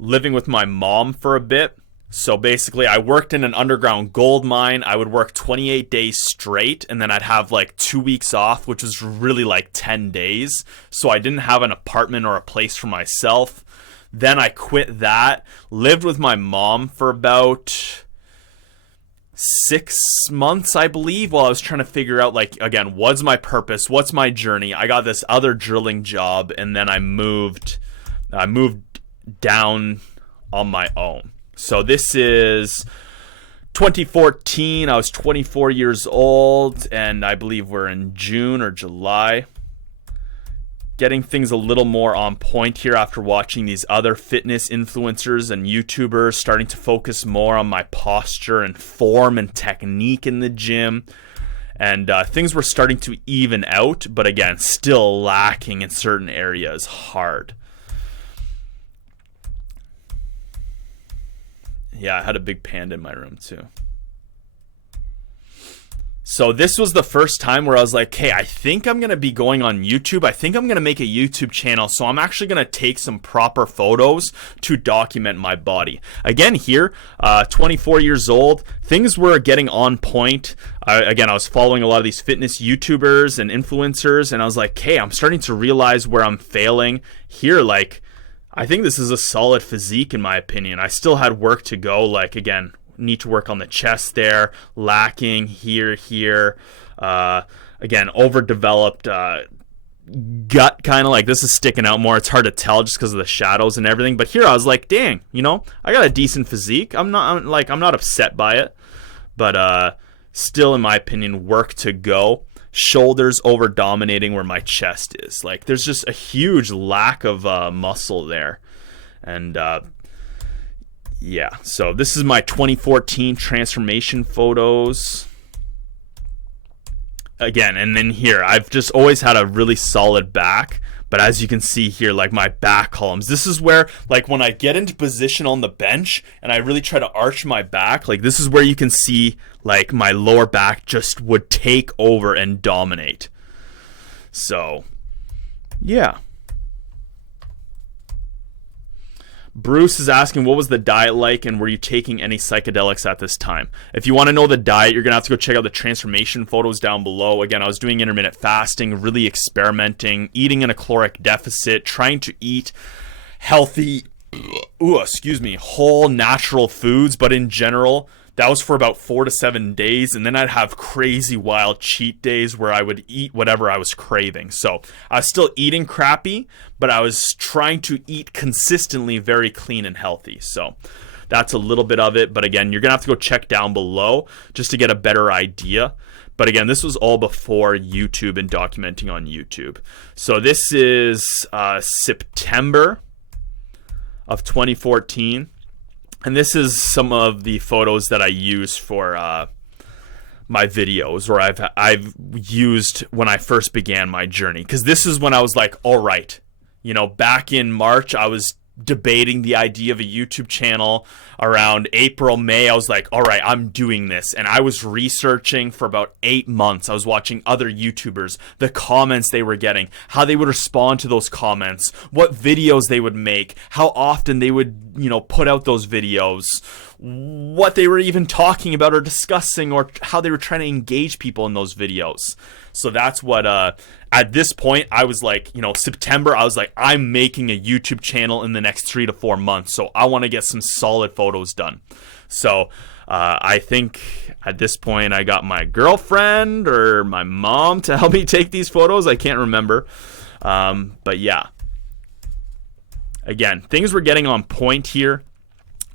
living with my mom for a bit. So basically, I worked in an underground gold mine. I would work 28 days straight, and then I'd have like 2 weeks off, which was really like 10 days. So I didn't have an apartment or a place for myself. Then I quit that, lived with my mom for about 6 months, I believe, while I was trying to figure out, like, again, what's my purpose? What's my journey? I got this other drilling job, and then I moved down on my own. So this is 2014. I was 24 years old, and I believe we're in June or July. Getting things a little more on point here after watching these other fitness influencers and YouTubers, starting to focus more on my posture and form and technique in the gym. And things were starting to even out, but again, still lacking in certain areas hard. Yeah, I had a big panda in my room too. So this was the first time where I was like, hey, I think I'm going to be going on YouTube. I think I'm going to make a YouTube channel. So I'm actually going to take some proper photos to document my body. Again, here, 24 years old, things were getting on point. Again, I was following a lot of these fitness YouTubers and influencers, and I was like, hey, I'm starting to realize where I'm failing. Here, like, I think this is a solid physique in my opinion. I still had work to go, like, again, need to work on the chest there, lacking here. Again, overdeveloped gut, kind of like this is sticking out more. It's hard to tell just because of the shadows and everything. But here I was like, dang, I got a decent physique. I'm not upset by it, but still, in my opinion, work to go. Shoulders over dominating where my chest is. Like, there's just a huge lack of muscle there, and yeah, so this is my 2014 transformation photos. Again, and then here, I've just always had a really solid back, but as you can see here, like my back columns, this is where, like, when I get into position on the bench and I really try to arch my back, like, this is where you can see, like, my lower back just would take over and dominate. So, yeah. Bruce is asking, what was the diet like, and were you taking any psychedelics at this time? If you want to know the diet, you're going to have to go check out the transformation photos down below. Again, I was doing intermittent fasting, really experimenting, eating in a caloric deficit, trying to eat healthy ooh, excuse me, whole natural foods, but in general, that was for about 4 to 7 days, and then I'd have crazy wild cheat days where I would eat whatever I was craving. So I was still eating crappy, but I was trying to eat consistently very clean and healthy. So that's a little bit of it, but again, you're gonna have to go check down below just to get a better idea. But again, this was all before YouTube and documenting on YouTube. So this is September of 2014. And this is some of the photos that I use for my videos, or I've used when I first began my journey. Because this is when I was like, all right, you know, back in March, I was debating the idea of a YouTube channel. Around April, May, I was like, all right, I'm doing this. And I was researching for about 8 months. I was watching other YouTubers, the comments they were getting, how they would respond to those comments, what videos they would make, how often they would, you know, put out those videos, what they were even talking about or discussing, or how they were trying to engage people in those videos. So that's what, at this point, I was like, you know, September, I was like, I'm making a YouTube channel in the next 3 to 4 months. So I want to get some solid photos done. So I think at this point, I got my girlfriend or my mom to help me take these photos. I can't remember. But yeah. Again, things were getting on point here.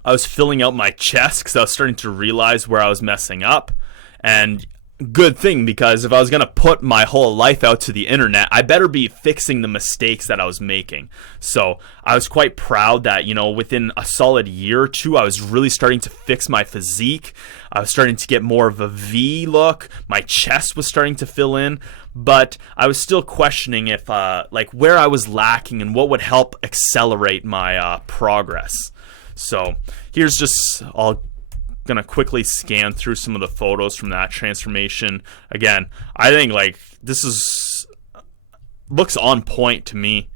I was filling out my chest because I was starting to realize where I was messing up. And good thing, because if I was going to put my whole life out to the internet, I better be fixing the mistakes that I was making. So I was quite proud that, you know, within a solid year or two, I was really starting to fix my physique. I was starting to get more of a V look. My chest was starting to fill in. But I was still questioning if, like, where I was lacking and what would help accelerate my progress. So here's just, I'll gonna quickly scan through some of the photos from that transformation. Again, I think like this is looks on point to me.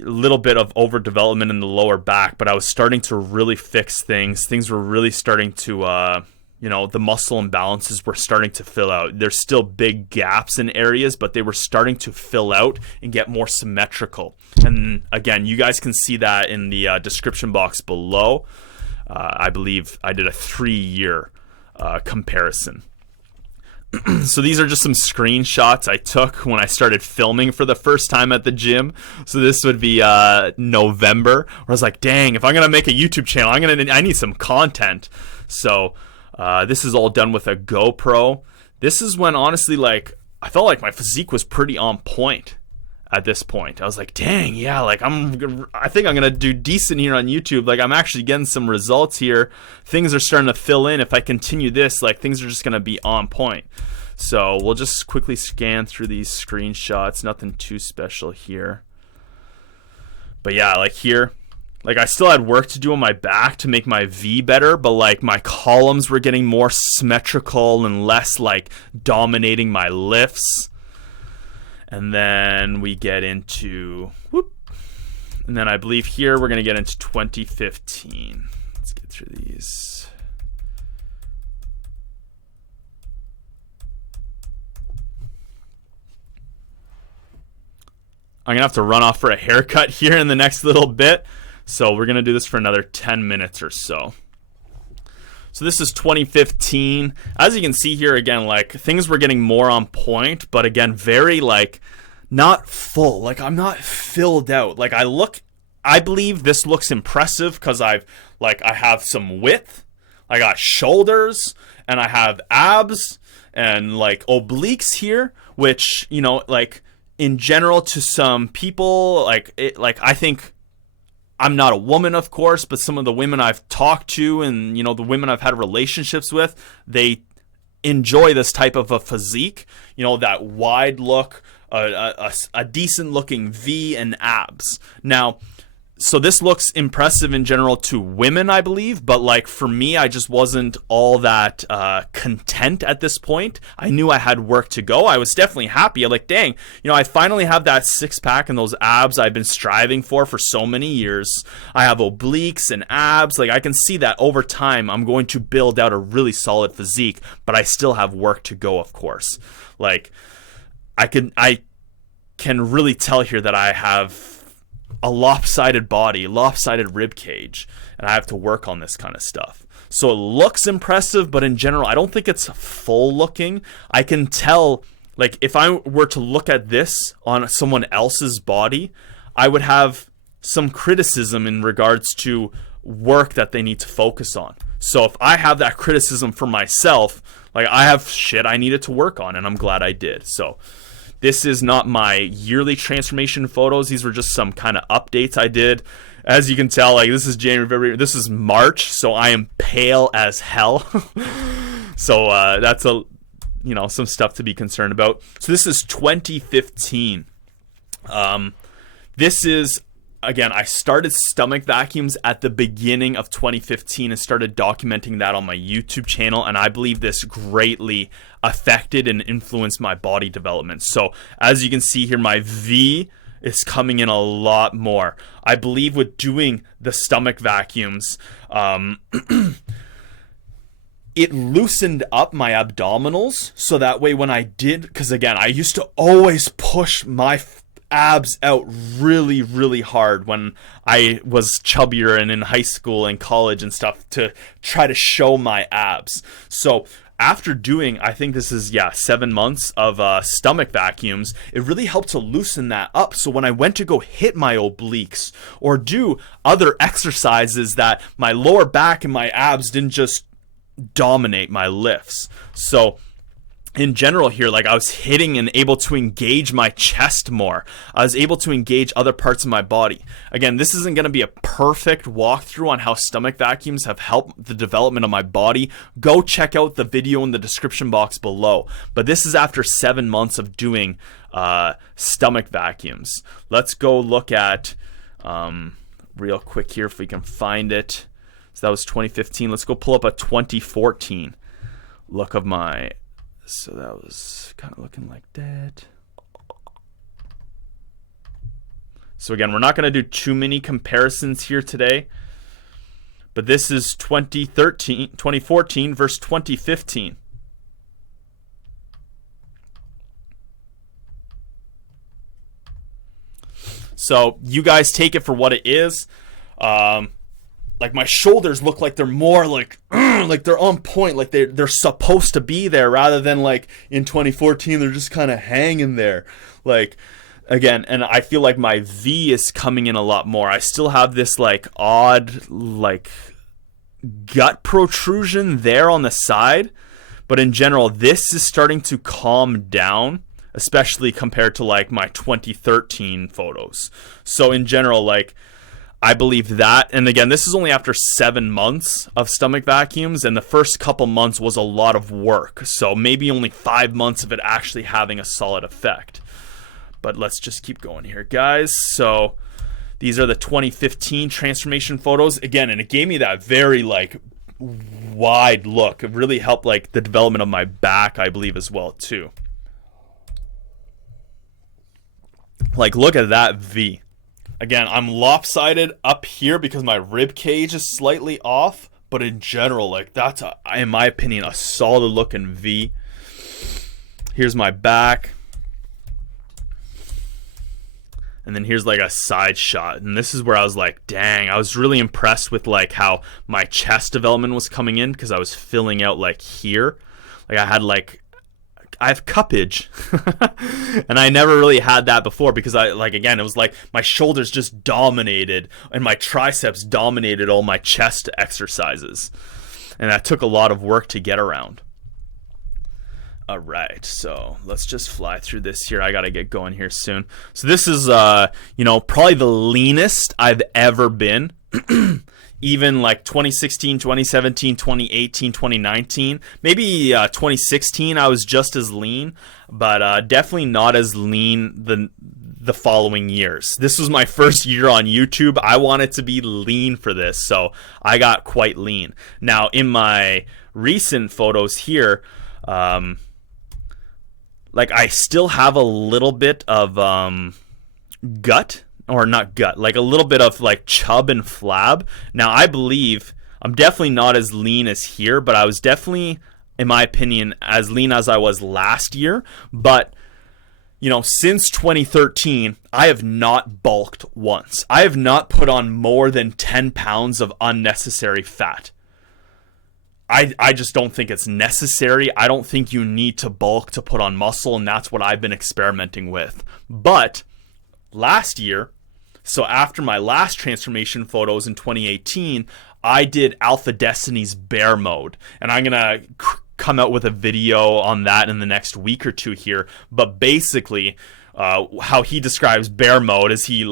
A little bit of overdevelopment in the lower back, but I was starting to really fix things. Things were really starting to you know, the muscle imbalances were starting to fill out. There's still big gaps in areas, but they were starting to fill out and get more symmetrical. And again, you guys can see that in the description box below. I believe I did a 3-year comparison. So these are just some screenshots I took when I started filming for the first time at the gym. So this would be November, where I was like, dang, if I'm gonna make a YouTube channel, I need some content. So this is all done with a GoPro. This is when, honestly, like, I felt like my physique was pretty on point at this point. I was like, dang, yeah, like, I think I'm gonna do decent here on YouTube. Like, I'm actually getting some results here. Things are starting to fill in. If I continue this, like, things are just gonna be on point. So we'll just quickly scan through these screenshots. Nothing too special here. But yeah, like here, like, I still had work to do on my back to make my V better, but like my columns were getting more symmetrical and less like dominating my lifts. And then we get into, whoop, and then I believe here we're going to get into 2015. Let's get through these. I'm going to have to run off for a haircut here in the next little bit. So we're going to do this for another 10 minutes or so. So this is 2015. As you can see here, again, like, things were getting more on point, but again, very, like, not full. Like, I'm not filled out. Like, I believe this looks impressive because I have some width. I got shoulders, and I have abs and, like, obliques here, which, you know, like, in general, to some people, like, I think, I'm not a woman, of course, but some of the women I've talked to and, you know, the women I've had relationships with, they enjoy this type of a physique, you know, that wide look, a decent looking V and abs. Now, so this looks impressive in general to women, I believe, but like for me, I just wasn't all that content at this point. I knew I had work to go. I was definitely happy. I'm like, dang, you know, I finally have that six pack and those abs I've been striving for so many years. I have obliques and abs. Like, I can see that over time I'm going to build out a really solid physique, but I still have work to go, of course. Like, I can really tell here that I have a lopsided body, lopsided rib cage, and I have to work on this kind of stuff. So it looks impressive, but in general, I don't think it's full looking. I can tell, like, if I were to look at this on someone else's body, I would have some criticism in regards to work that they need to focus on. So if I have that criticism for myself, like, I have shit I needed to work on, and I'm glad I did. So this is not my yearly transformation photos. These were just some kind of updates I did. As you can tell, like, this is January, February, this is March, so I am pale as hell. So that's some stuff to be concerned about. So this is 2015. This is, again, I started stomach vacuums at the beginning of 2015 and started documenting that on my YouTube channel, and I believe this greatly affected and influenced my body development. So as you can see here, my V is coming in a lot more. I believe with doing the stomach vacuums, it loosened up my abdominals, so that way when I did, because again, I used to always push my abs out really, really hard when I was chubbier and in high school and college and stuff to try to show my abs. So after doing, I think this is, 7 months of stomach vacuums, it really helped to loosen that up. So when I went to go hit my obliques or do other exercises, that my lower back and my abs didn't just dominate my lifts. So in general here, like, I was hitting and able to engage my chest more. I was able to engage other parts of my body. Again, this isn't going to be a perfect walkthrough on how stomach vacuums have helped the development of my body. Go check out the video in the description box below. But this is after 7 months of doing stomach vacuums. Let's go look at, real quick here if we can find it. So that was 2015. Let's go pull up a 2014 look of my... So that was kind of looking like that. So again, we're not going to do too many comparisons here today. But this is 2014 versus 2015. So you guys take it for what it is. Like, my shoulders look like they're more like they're on point, like they're supposed to be there, rather than like in 2014 they're just kind of hanging there. Like, again, and I feel like my V is coming in a lot more. I still have this like odd like gut protrusion there on the side, but in general this is starting to calm down, especially compared to like my 2013 photos. So in general, like, I believe that, and again, this is only after 7 months of stomach vacuums, and the first couple months was a lot of work, so maybe only 5 months of it actually having a solid effect. But let's just keep going here, guys. So these are the 2015 transformation photos, again, and it gave me that very like wide look. It really helped like the development of my back, I believe, as well too. Like, look at that V. Again, I'm lopsided up here because my rib cage is slightly off, but in general, like, that's, in my opinion, a solid looking V. Here's my back. And then here's like a side shot. And this is where I was like, dang, I was really impressed with like how my chest development was coming in, because I was filling out like here. Like, I have cuppage. And I never really had that before, because again, it was like my shoulders just dominated and my triceps dominated all my chest exercises. And that took a lot of work to get around. All right, so let's just fly through this here. I got to get going here soon. So this is, probably the leanest I've ever been. Even like 2016, 2017, 2018, 2019, maybe 2016, I was just as lean, but definitely not as lean the following years. This was my first year on YouTube. I wanted to be lean for this, so I got quite lean. Now, in my recent photos here, like, I still have a little bit of gut. Or not gut, like a little bit of like chub and flab. Now, I believe I'm definitely not as lean as here, but I was definitely, in my opinion, as lean as I was last year. But since 2013, I have not bulked once. I have not put on more than 10 pounds of unnecessary fat. I just don't think it's necessary. I don't think you need to bulk to put on muscle, and that's what I've been experimenting with. But last year, so after my last transformation photos in 2018, I did Alpha Destiny's bear mode, and I'm going to come out with a video on that in the next week or two here. But basically, how he describes bear mode is he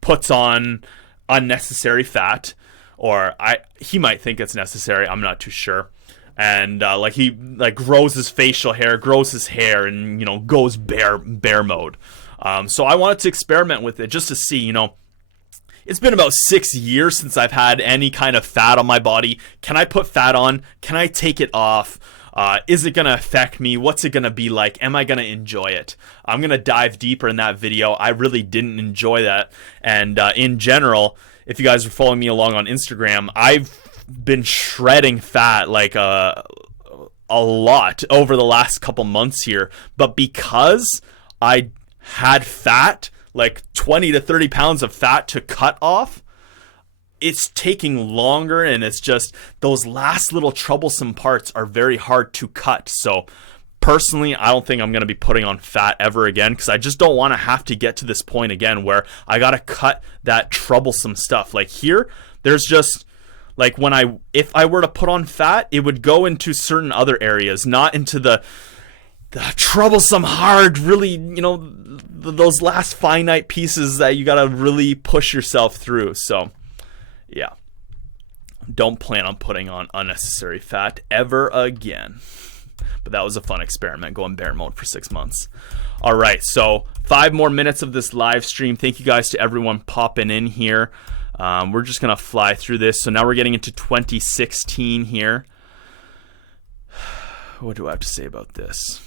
puts on unnecessary fat, or he might think it's necessary, I'm not too sure. And he grows his facial hair, grows his hair, and goes bear mode. So I wanted to experiment with it just to see, it's been about 6 years since I've had any kind of fat on my body. Can I put fat on? Can I take it off? Is it going to affect me? What's it going to be like? Am I going to enjoy it? I'm going to dive deeper in that video. I really didn't enjoy that. And in general, if you guys are following me along on Instagram, I've been shredding fat a lot over the last couple months here. But because I had fat, 20 to 30 pounds of fat to cut off, it's taking longer, and it's just those last little troublesome parts are very hard to cut. So personally, I don't think I'm going to be putting on fat ever again, because I just don't want to have to get to this point again where I got to cut that troublesome stuff. Here, there's just if I were to put on fat, it would go into certain other areas, not into the troublesome, hard, really, those last finite pieces that you got to really push yourself through. So yeah, don't plan on putting on unnecessary fat ever again. But that was a fun experiment, going bear mode for 6 months. All right, so 5 more minutes of this live stream. Thank you guys to everyone popping in here. We're just going to fly through this. So now we're getting into 2016 here. What do I have to say about this?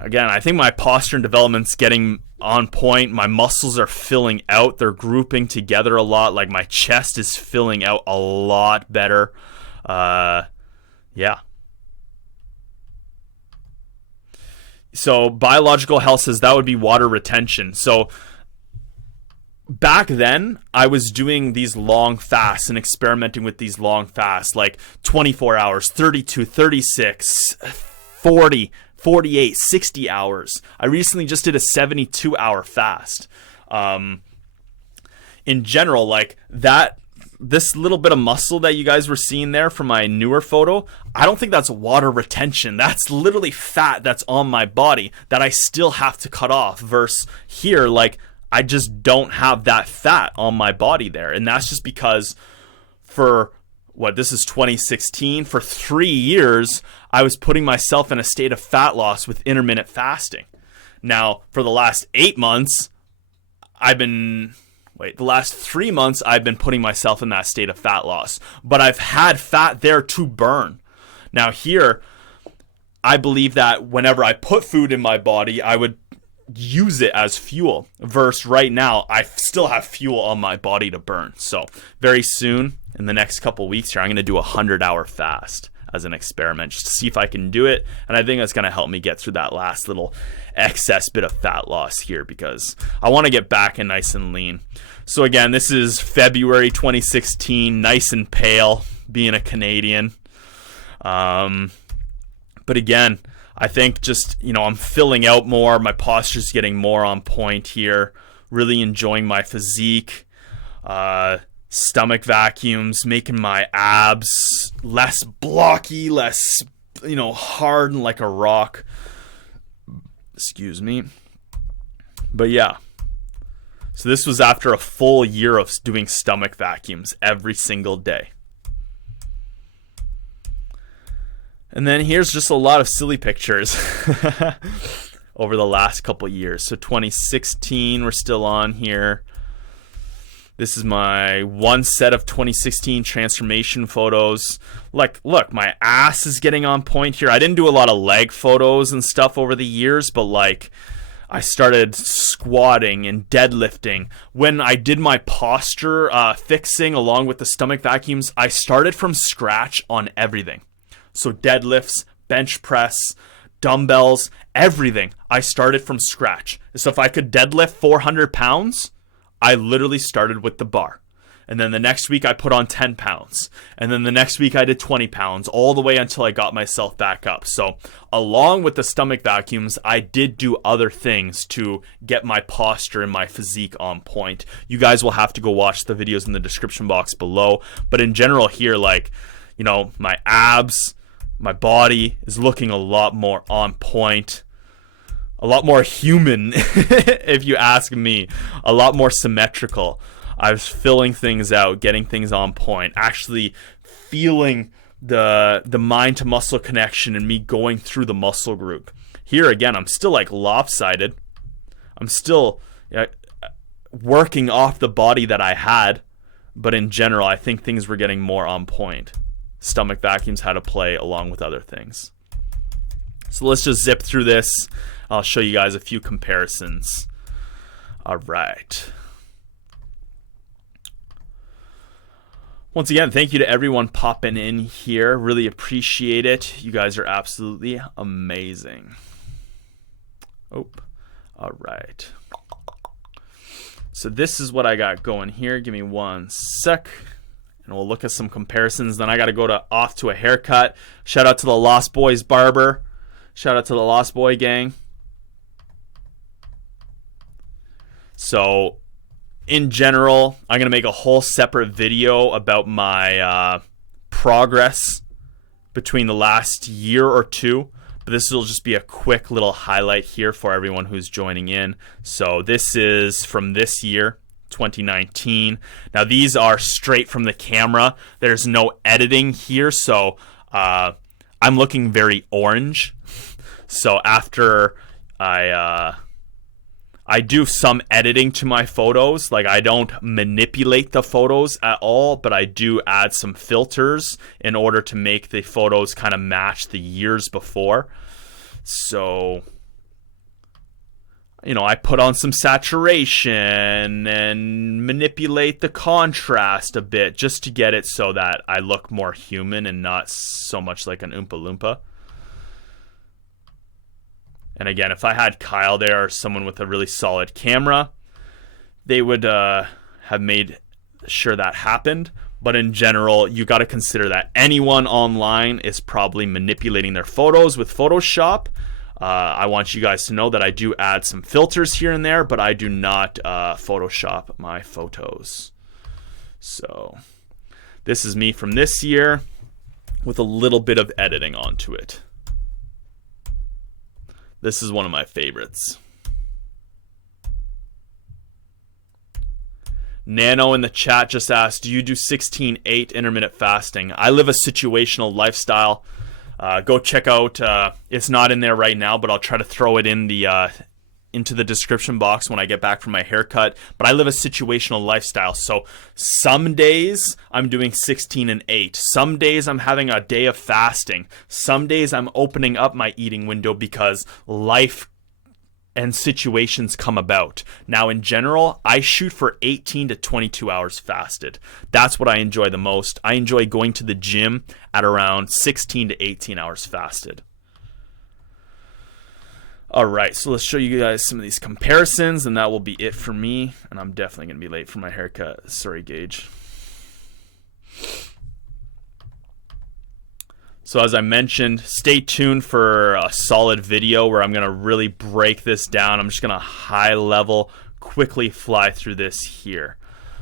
Again, I think my posture and development's getting on point. My muscles are filling out. They're grouping together a lot. My chest is filling out a lot better. Yeah. So biological health says that would be water retention. So back then, I was doing these long fasts and experimenting with these long fasts, 24 hours, 32, 36, 40, 48, 60 hours. I recently just did a 72-hour fast. In general, this little bit of muscle that you guys were seeing there from my newer photo, I don't think that's water retention. That's literally fat that's on my body that I still have to cut off. Versus here, I just don't have that fat on my body there. And that's just because this is 2016. For 3 years, I was putting myself in a state of fat loss with intermittent fasting. Now, for the last 8 months, the last 3 months, I've been putting myself in that state of fat loss. But I've had fat there to burn. Now here, I believe that whenever I put food in my body, I would use it as fuel. Versus right now, I still have fuel on my body to burn. So very soon, in the next couple weeks here, I'm going to do a 100-hour fast as an experiment just to see if I can do it. And I think that's going to help me get through that last little excess bit of fat loss here, because I want to get back and nice and lean. So again, this is February 2016, nice and pale, being a Canadian. But again, I think just, I'm filling out more. My posture's getting more on point here. Really enjoying my physique. Stomach vacuums, making my abs less blocky, less, hard and like a rock. Excuse me. But yeah. So this was after a full year of doing stomach vacuums every single day. And then here's just a lot of silly pictures over the last couple years. So 2016, we're still on here. This is my one set of 2016 transformation photos. Look, my ass is getting on point here. I didn't do a lot of leg photos and stuff over the years, but I started squatting and deadlifting. When I did my posture fixing along with the stomach vacuums, I started from scratch on everything. So deadlifts, bench press, dumbbells, everything. I started from scratch. So if I could deadlift 400 pounds, I literally started with the bar. And then the next week I put on 10 pounds. And then the next week I did 20 pounds, all the way until I got myself back up. So along with the stomach vacuums, I did do other things to get my posture and my physique on point. You guys will have to go watch the videos in the description box below. But in general here, like, you know, my abs, my body is looking a lot more on point. A lot more human, if you ask me. A lot more symmetrical. I was filling things out, getting things on point, actually feeling the mind to muscle connection and me going through the muscle group. Here again, I'm still like lopsided. I'm still working off the body that I had, but in general, I think things were getting more on point. Stomach vacuums had to play along with other things. So let's just zip through this. I'll show you guys a few comparisons. All right. Once again, thank you to everyone popping in here. Really appreciate it. You guys are absolutely amazing. Oh, all right. So this is what I got going here. Give me one sec, and we'll look at some comparisons. Then I got to go off to a haircut. Shout out to the Lost Boys barber. Shout out to the Lost Boy gang. So in general, I'm going to make a whole separate video about my progress between the last year or two. But this will just be a quick little highlight here for everyone who's joining in. So this is from this year, 2019. Now these are straight from the camera. There's no editing here, so I'm looking very orange. So after I do some editing to my photos. Like, I don't manipulate the photos at all, but I do add some filters in order to make the photos kind of match the years before. So, you know, I put on some saturation and manipulate the contrast a bit just to get it so that I look more human and not so much like an Oompa Loompa. And again, if I had Kyle there or someone with a really solid camera, they would have made sure that happened. But in general, you got to consider that anyone online is probably manipulating their photos with Photoshop. I want you guys to know that I do add some filters here and there, but I do not Photoshop my photos. So this is me from this year with a little bit of editing onto it. This is one of my favorites. Nano in the chat just asked, do you do 16/8 intermittent fasting? I live a situational lifestyle. Go check out, it's not in there right now, but I'll try to throw it in the into the description box when I get back from my haircut. But I live a situational lifestyle, so some days I'm doing 16/8. Some days I'm having a day of fasting. Some days I'm opening up my eating window because life and situations come about. Now, in general, I shoot for 18 to 22 hours fasted. That's what I enjoy the most. I enjoy going to the gym at around 16 to 18 hours fasted. All right, so let's show you guys some of these comparisons, and that will be it for me. And I'm definitely going to be late for my haircut. Sorry, Gage. So as I mentioned, stay tuned for a solid video where I'm going to really break this down. I'm just going to high level quickly fly through this here.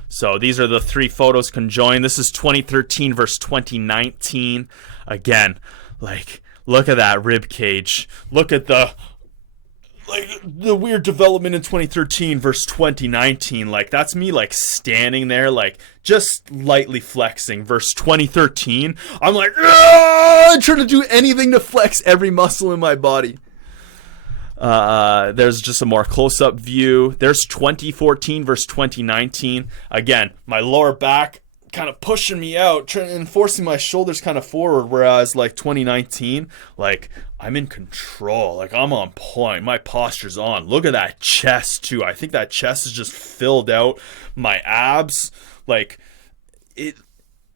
So these are the three photos conjoined. This is 2013 versus 2019. Again, like, look at that rib cage. Look at the weird development in 2013 versus 2019. Like, that's me like standing there like just lightly flexing versus 2013. I'm like, I'm trying to do anything to flex every muscle in my body. There's just a more close-up view. There's 2014 versus 2019. Again, my lower back kind of pushing me out and forcing my shoulders kind of forward, whereas like 2019, like, I'm in control, like, I'm on point, my posture's on. Look at that chest too. I think that chest is just filled out. My abs, like,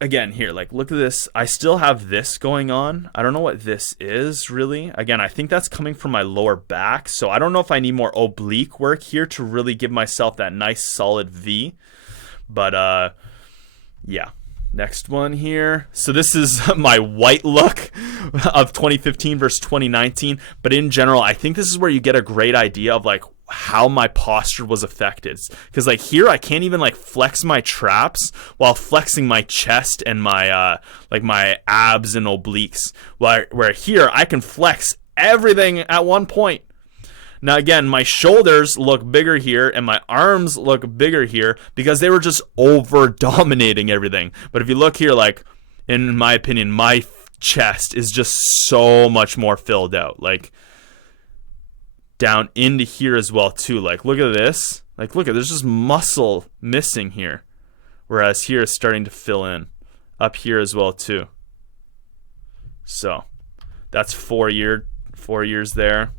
again, here, like, look at this. I still have this going on. I don't know what this is, really. Again, I think that's coming from my lower back. So I don't know if I need more oblique work here to really give myself that nice, solid V. But, yeah. Next one here. So this is my white look of 2015 versus 2019. But in general, I think this is where you get a great idea of, like, how my posture was affected. Because, like, here I can't even, like, flex my traps while flexing my chest and my like my abs and obliques, where here I can flex everything at one point. Now again, my shoulders look bigger here and my arms look bigger here because they were just over dominating everything. But if you look here, like, in my opinion, my chest is just so much more filled out, like down into here as well too. Like, look at this. Like, look at, there's just muscle missing here, whereas here it's starting to fill in up here as well too. So that's 4 years there.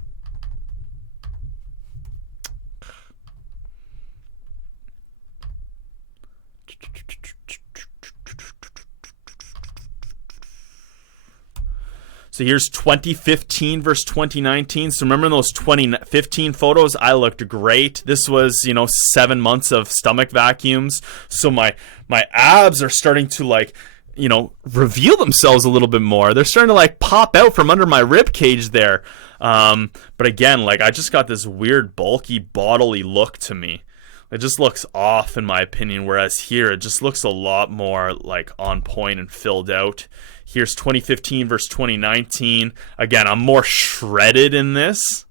So here's 2015 versus 2019. So remember in those 2015 photos, I looked great. This was, 7 months of stomach vacuums. So my abs are starting to, like, reveal themselves a little bit more. They're starting to, like, pop out from under my rib cage there. But again, like, I just got this weird bulky, bodily look to me. It just looks off in my opinion, whereas here it just looks a lot more, like, on point and filled out. Here's 2015 versus 2019. Again, I'm more shredded in this.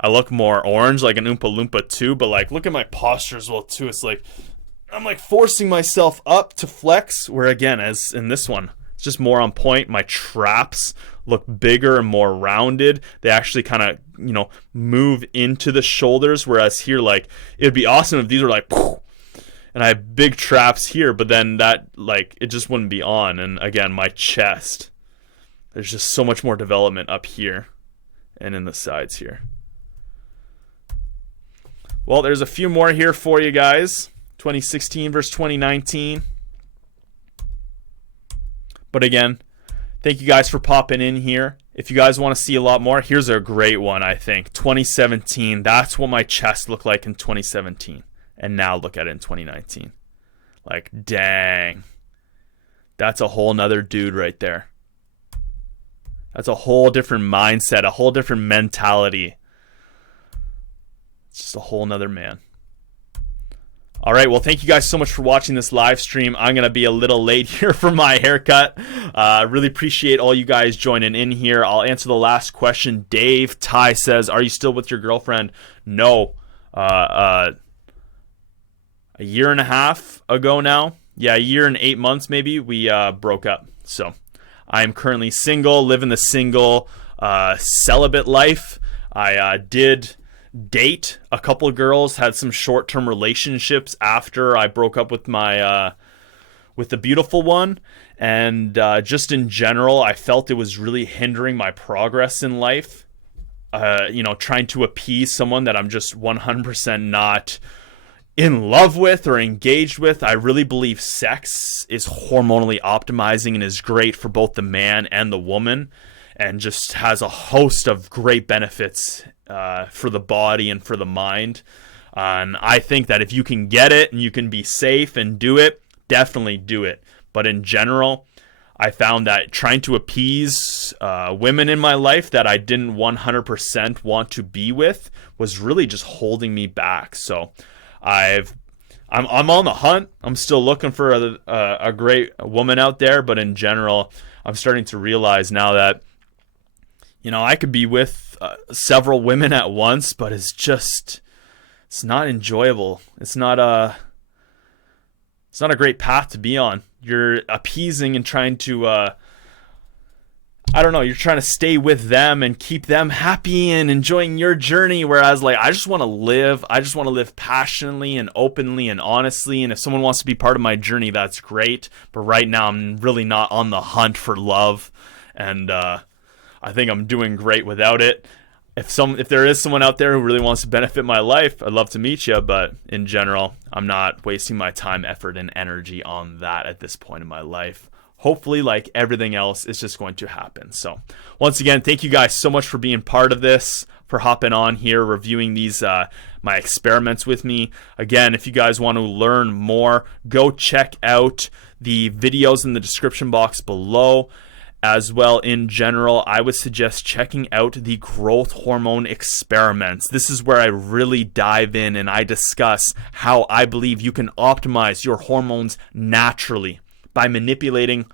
I look more orange, like an Oompa Loompa too, but, like, look at my posture as well too. It's like I'm, like, forcing myself up to flex, where again, as in this one, it's just more on point. My traps look bigger and more rounded. They actually kind of, move into the shoulders, whereas here, like, it'd be awesome if these were like, and I have big traps here, but then that, like, it just wouldn't be on. And again, my chest, there's just so much more development up here and in the sides here. Well, there's a few more here for you guys. 2016 versus 2019. But again, thank you guys for popping in here. If you guys want to see a lot more, here's a great one, I think. 2017. That's what my chest looked like in 2017. And now look at it in 2019. Like, dang. That's a whole nother dude right there. That's a whole different mindset, a whole different mentality. It's just a whole nother man. All right, well, thank you guys so much for watching this live stream. I'm going to be a little late here for my haircut. Really appreciate all you guys joining in here. I'll answer the last question. Dave Ty says, are you still with your girlfriend? No. A year and a half ago now. Yeah, a year and 8 months maybe, we broke up. So I'm currently single, living the single celibate life. I did date a couple of girls, had some short-term relationships after I broke up with my with the beautiful one, and just in general, I felt it was really hindering my progress in life. Trying to appease someone that I'm just 100% not in love with or engaged with. I really believe sex is hormonally optimizing and is great for both the man and the woman, and just has a host of great benefits for the body and for the mind. And I think that if you can get it and you can be safe and do it, definitely do it. But in general, I found that trying to appease women in my life that I didn't 100% want to be with was really just holding me back. So I'm on the hunt. I'm still looking for a great woman out there, but in general, I'm starting to realize now that I could be with several women at once, but it's not enjoyable. It's not a great path to be on. You're appeasing and trying to you're trying to stay with them and keep them happy and enjoying your journey, whereas, like, I just want to live passionately and openly and honestly, and if someone wants to be part of my journey, that's great, but right now I'm really not on the hunt for love, and I think I'm doing great without it. if there is someone out there who really wants to benefit my life, I'd love to meet you. But in general, I'm not wasting my time, effort, and energy on that at this point in my life. Hopefully, like everything else, it's just going to happen. So once again, thank you guys so much for being part of this, for hopping on here, reviewing these my experiments with me. Again, if you guys want to learn more, go check out the videos in the description box below. As well, in general, I would suggest checking out the growth hormone experiments. This is where I really dive in and I discuss how I believe you can optimize your hormones naturally by manipulating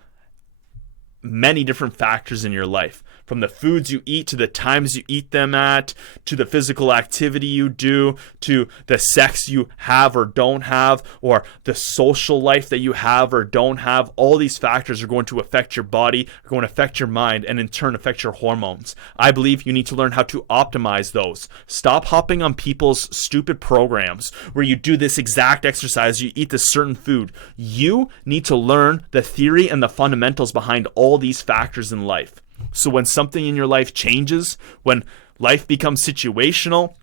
many different factors in your life. From the foods you eat, to the times you eat them at, to the physical activity you do, to the sex you have or don't have, or the social life that you have or don't have. All these factors are going to affect your body, are going to affect your mind, and in turn affect your hormones. I believe you need to learn how to optimize those. Stop hopping on people's stupid programs where you do this exact exercise, you eat this certain food. You need to learn the theory and the fundamentals behind all these factors in life. So when something in your life changes, when life becomes situational,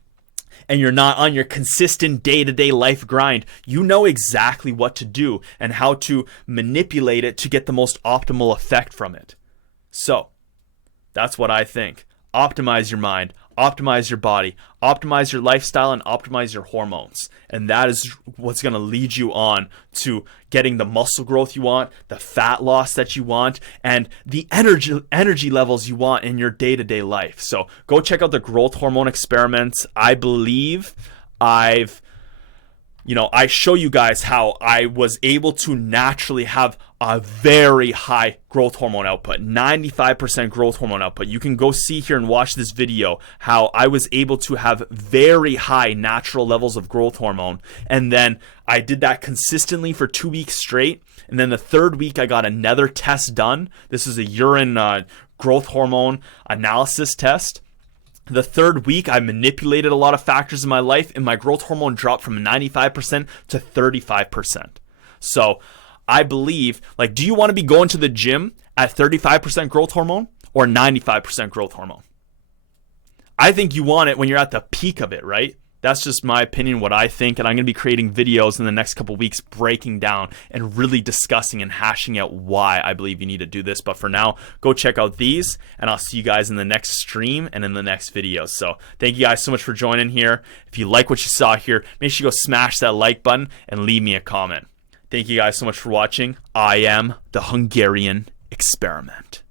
and you're not on your consistent day-to-day life grind, you know exactly what to do and how to manipulate it to get the most optimal effect from it. So that's what I think. Optimize your mind, optimize your body, optimize your lifestyle, and optimize your hormones. And that is what's going to lead you on to getting the muscle growth you want, the fat loss that you want, and the energy levels you want in your day-to-day life. So go check out the growth hormone experiments. I believe I show you guys how I was able to naturally have a very high growth hormone output, 95% growth hormone output. You can go see here and watch this video how I was able to have very high natural levels of growth hormone. And then I did that consistently for 2 weeks straight. And then the third week, I got another test done. This is a urine growth hormone analysis test. The third week, I manipulated a lot of factors in my life, and my growth hormone dropped from 95% to 35%. So I believe, do you want to be going to the gym at 35% growth hormone or 95% growth hormone? I think you want it when you're at the peak of it, right? That's just my opinion, what I think, and I'm going to be creating videos in the next couple weeks breaking down and really discussing and hashing out why I believe you need to do this. But for now, go check out these, and I'll see you guys in the next stream and in the next video. So thank you guys so much for joining here. If you like what you saw here, make sure you go smash that like button and leave me a comment. Thank you guys so much for watching. I am the Hungarian Experiment.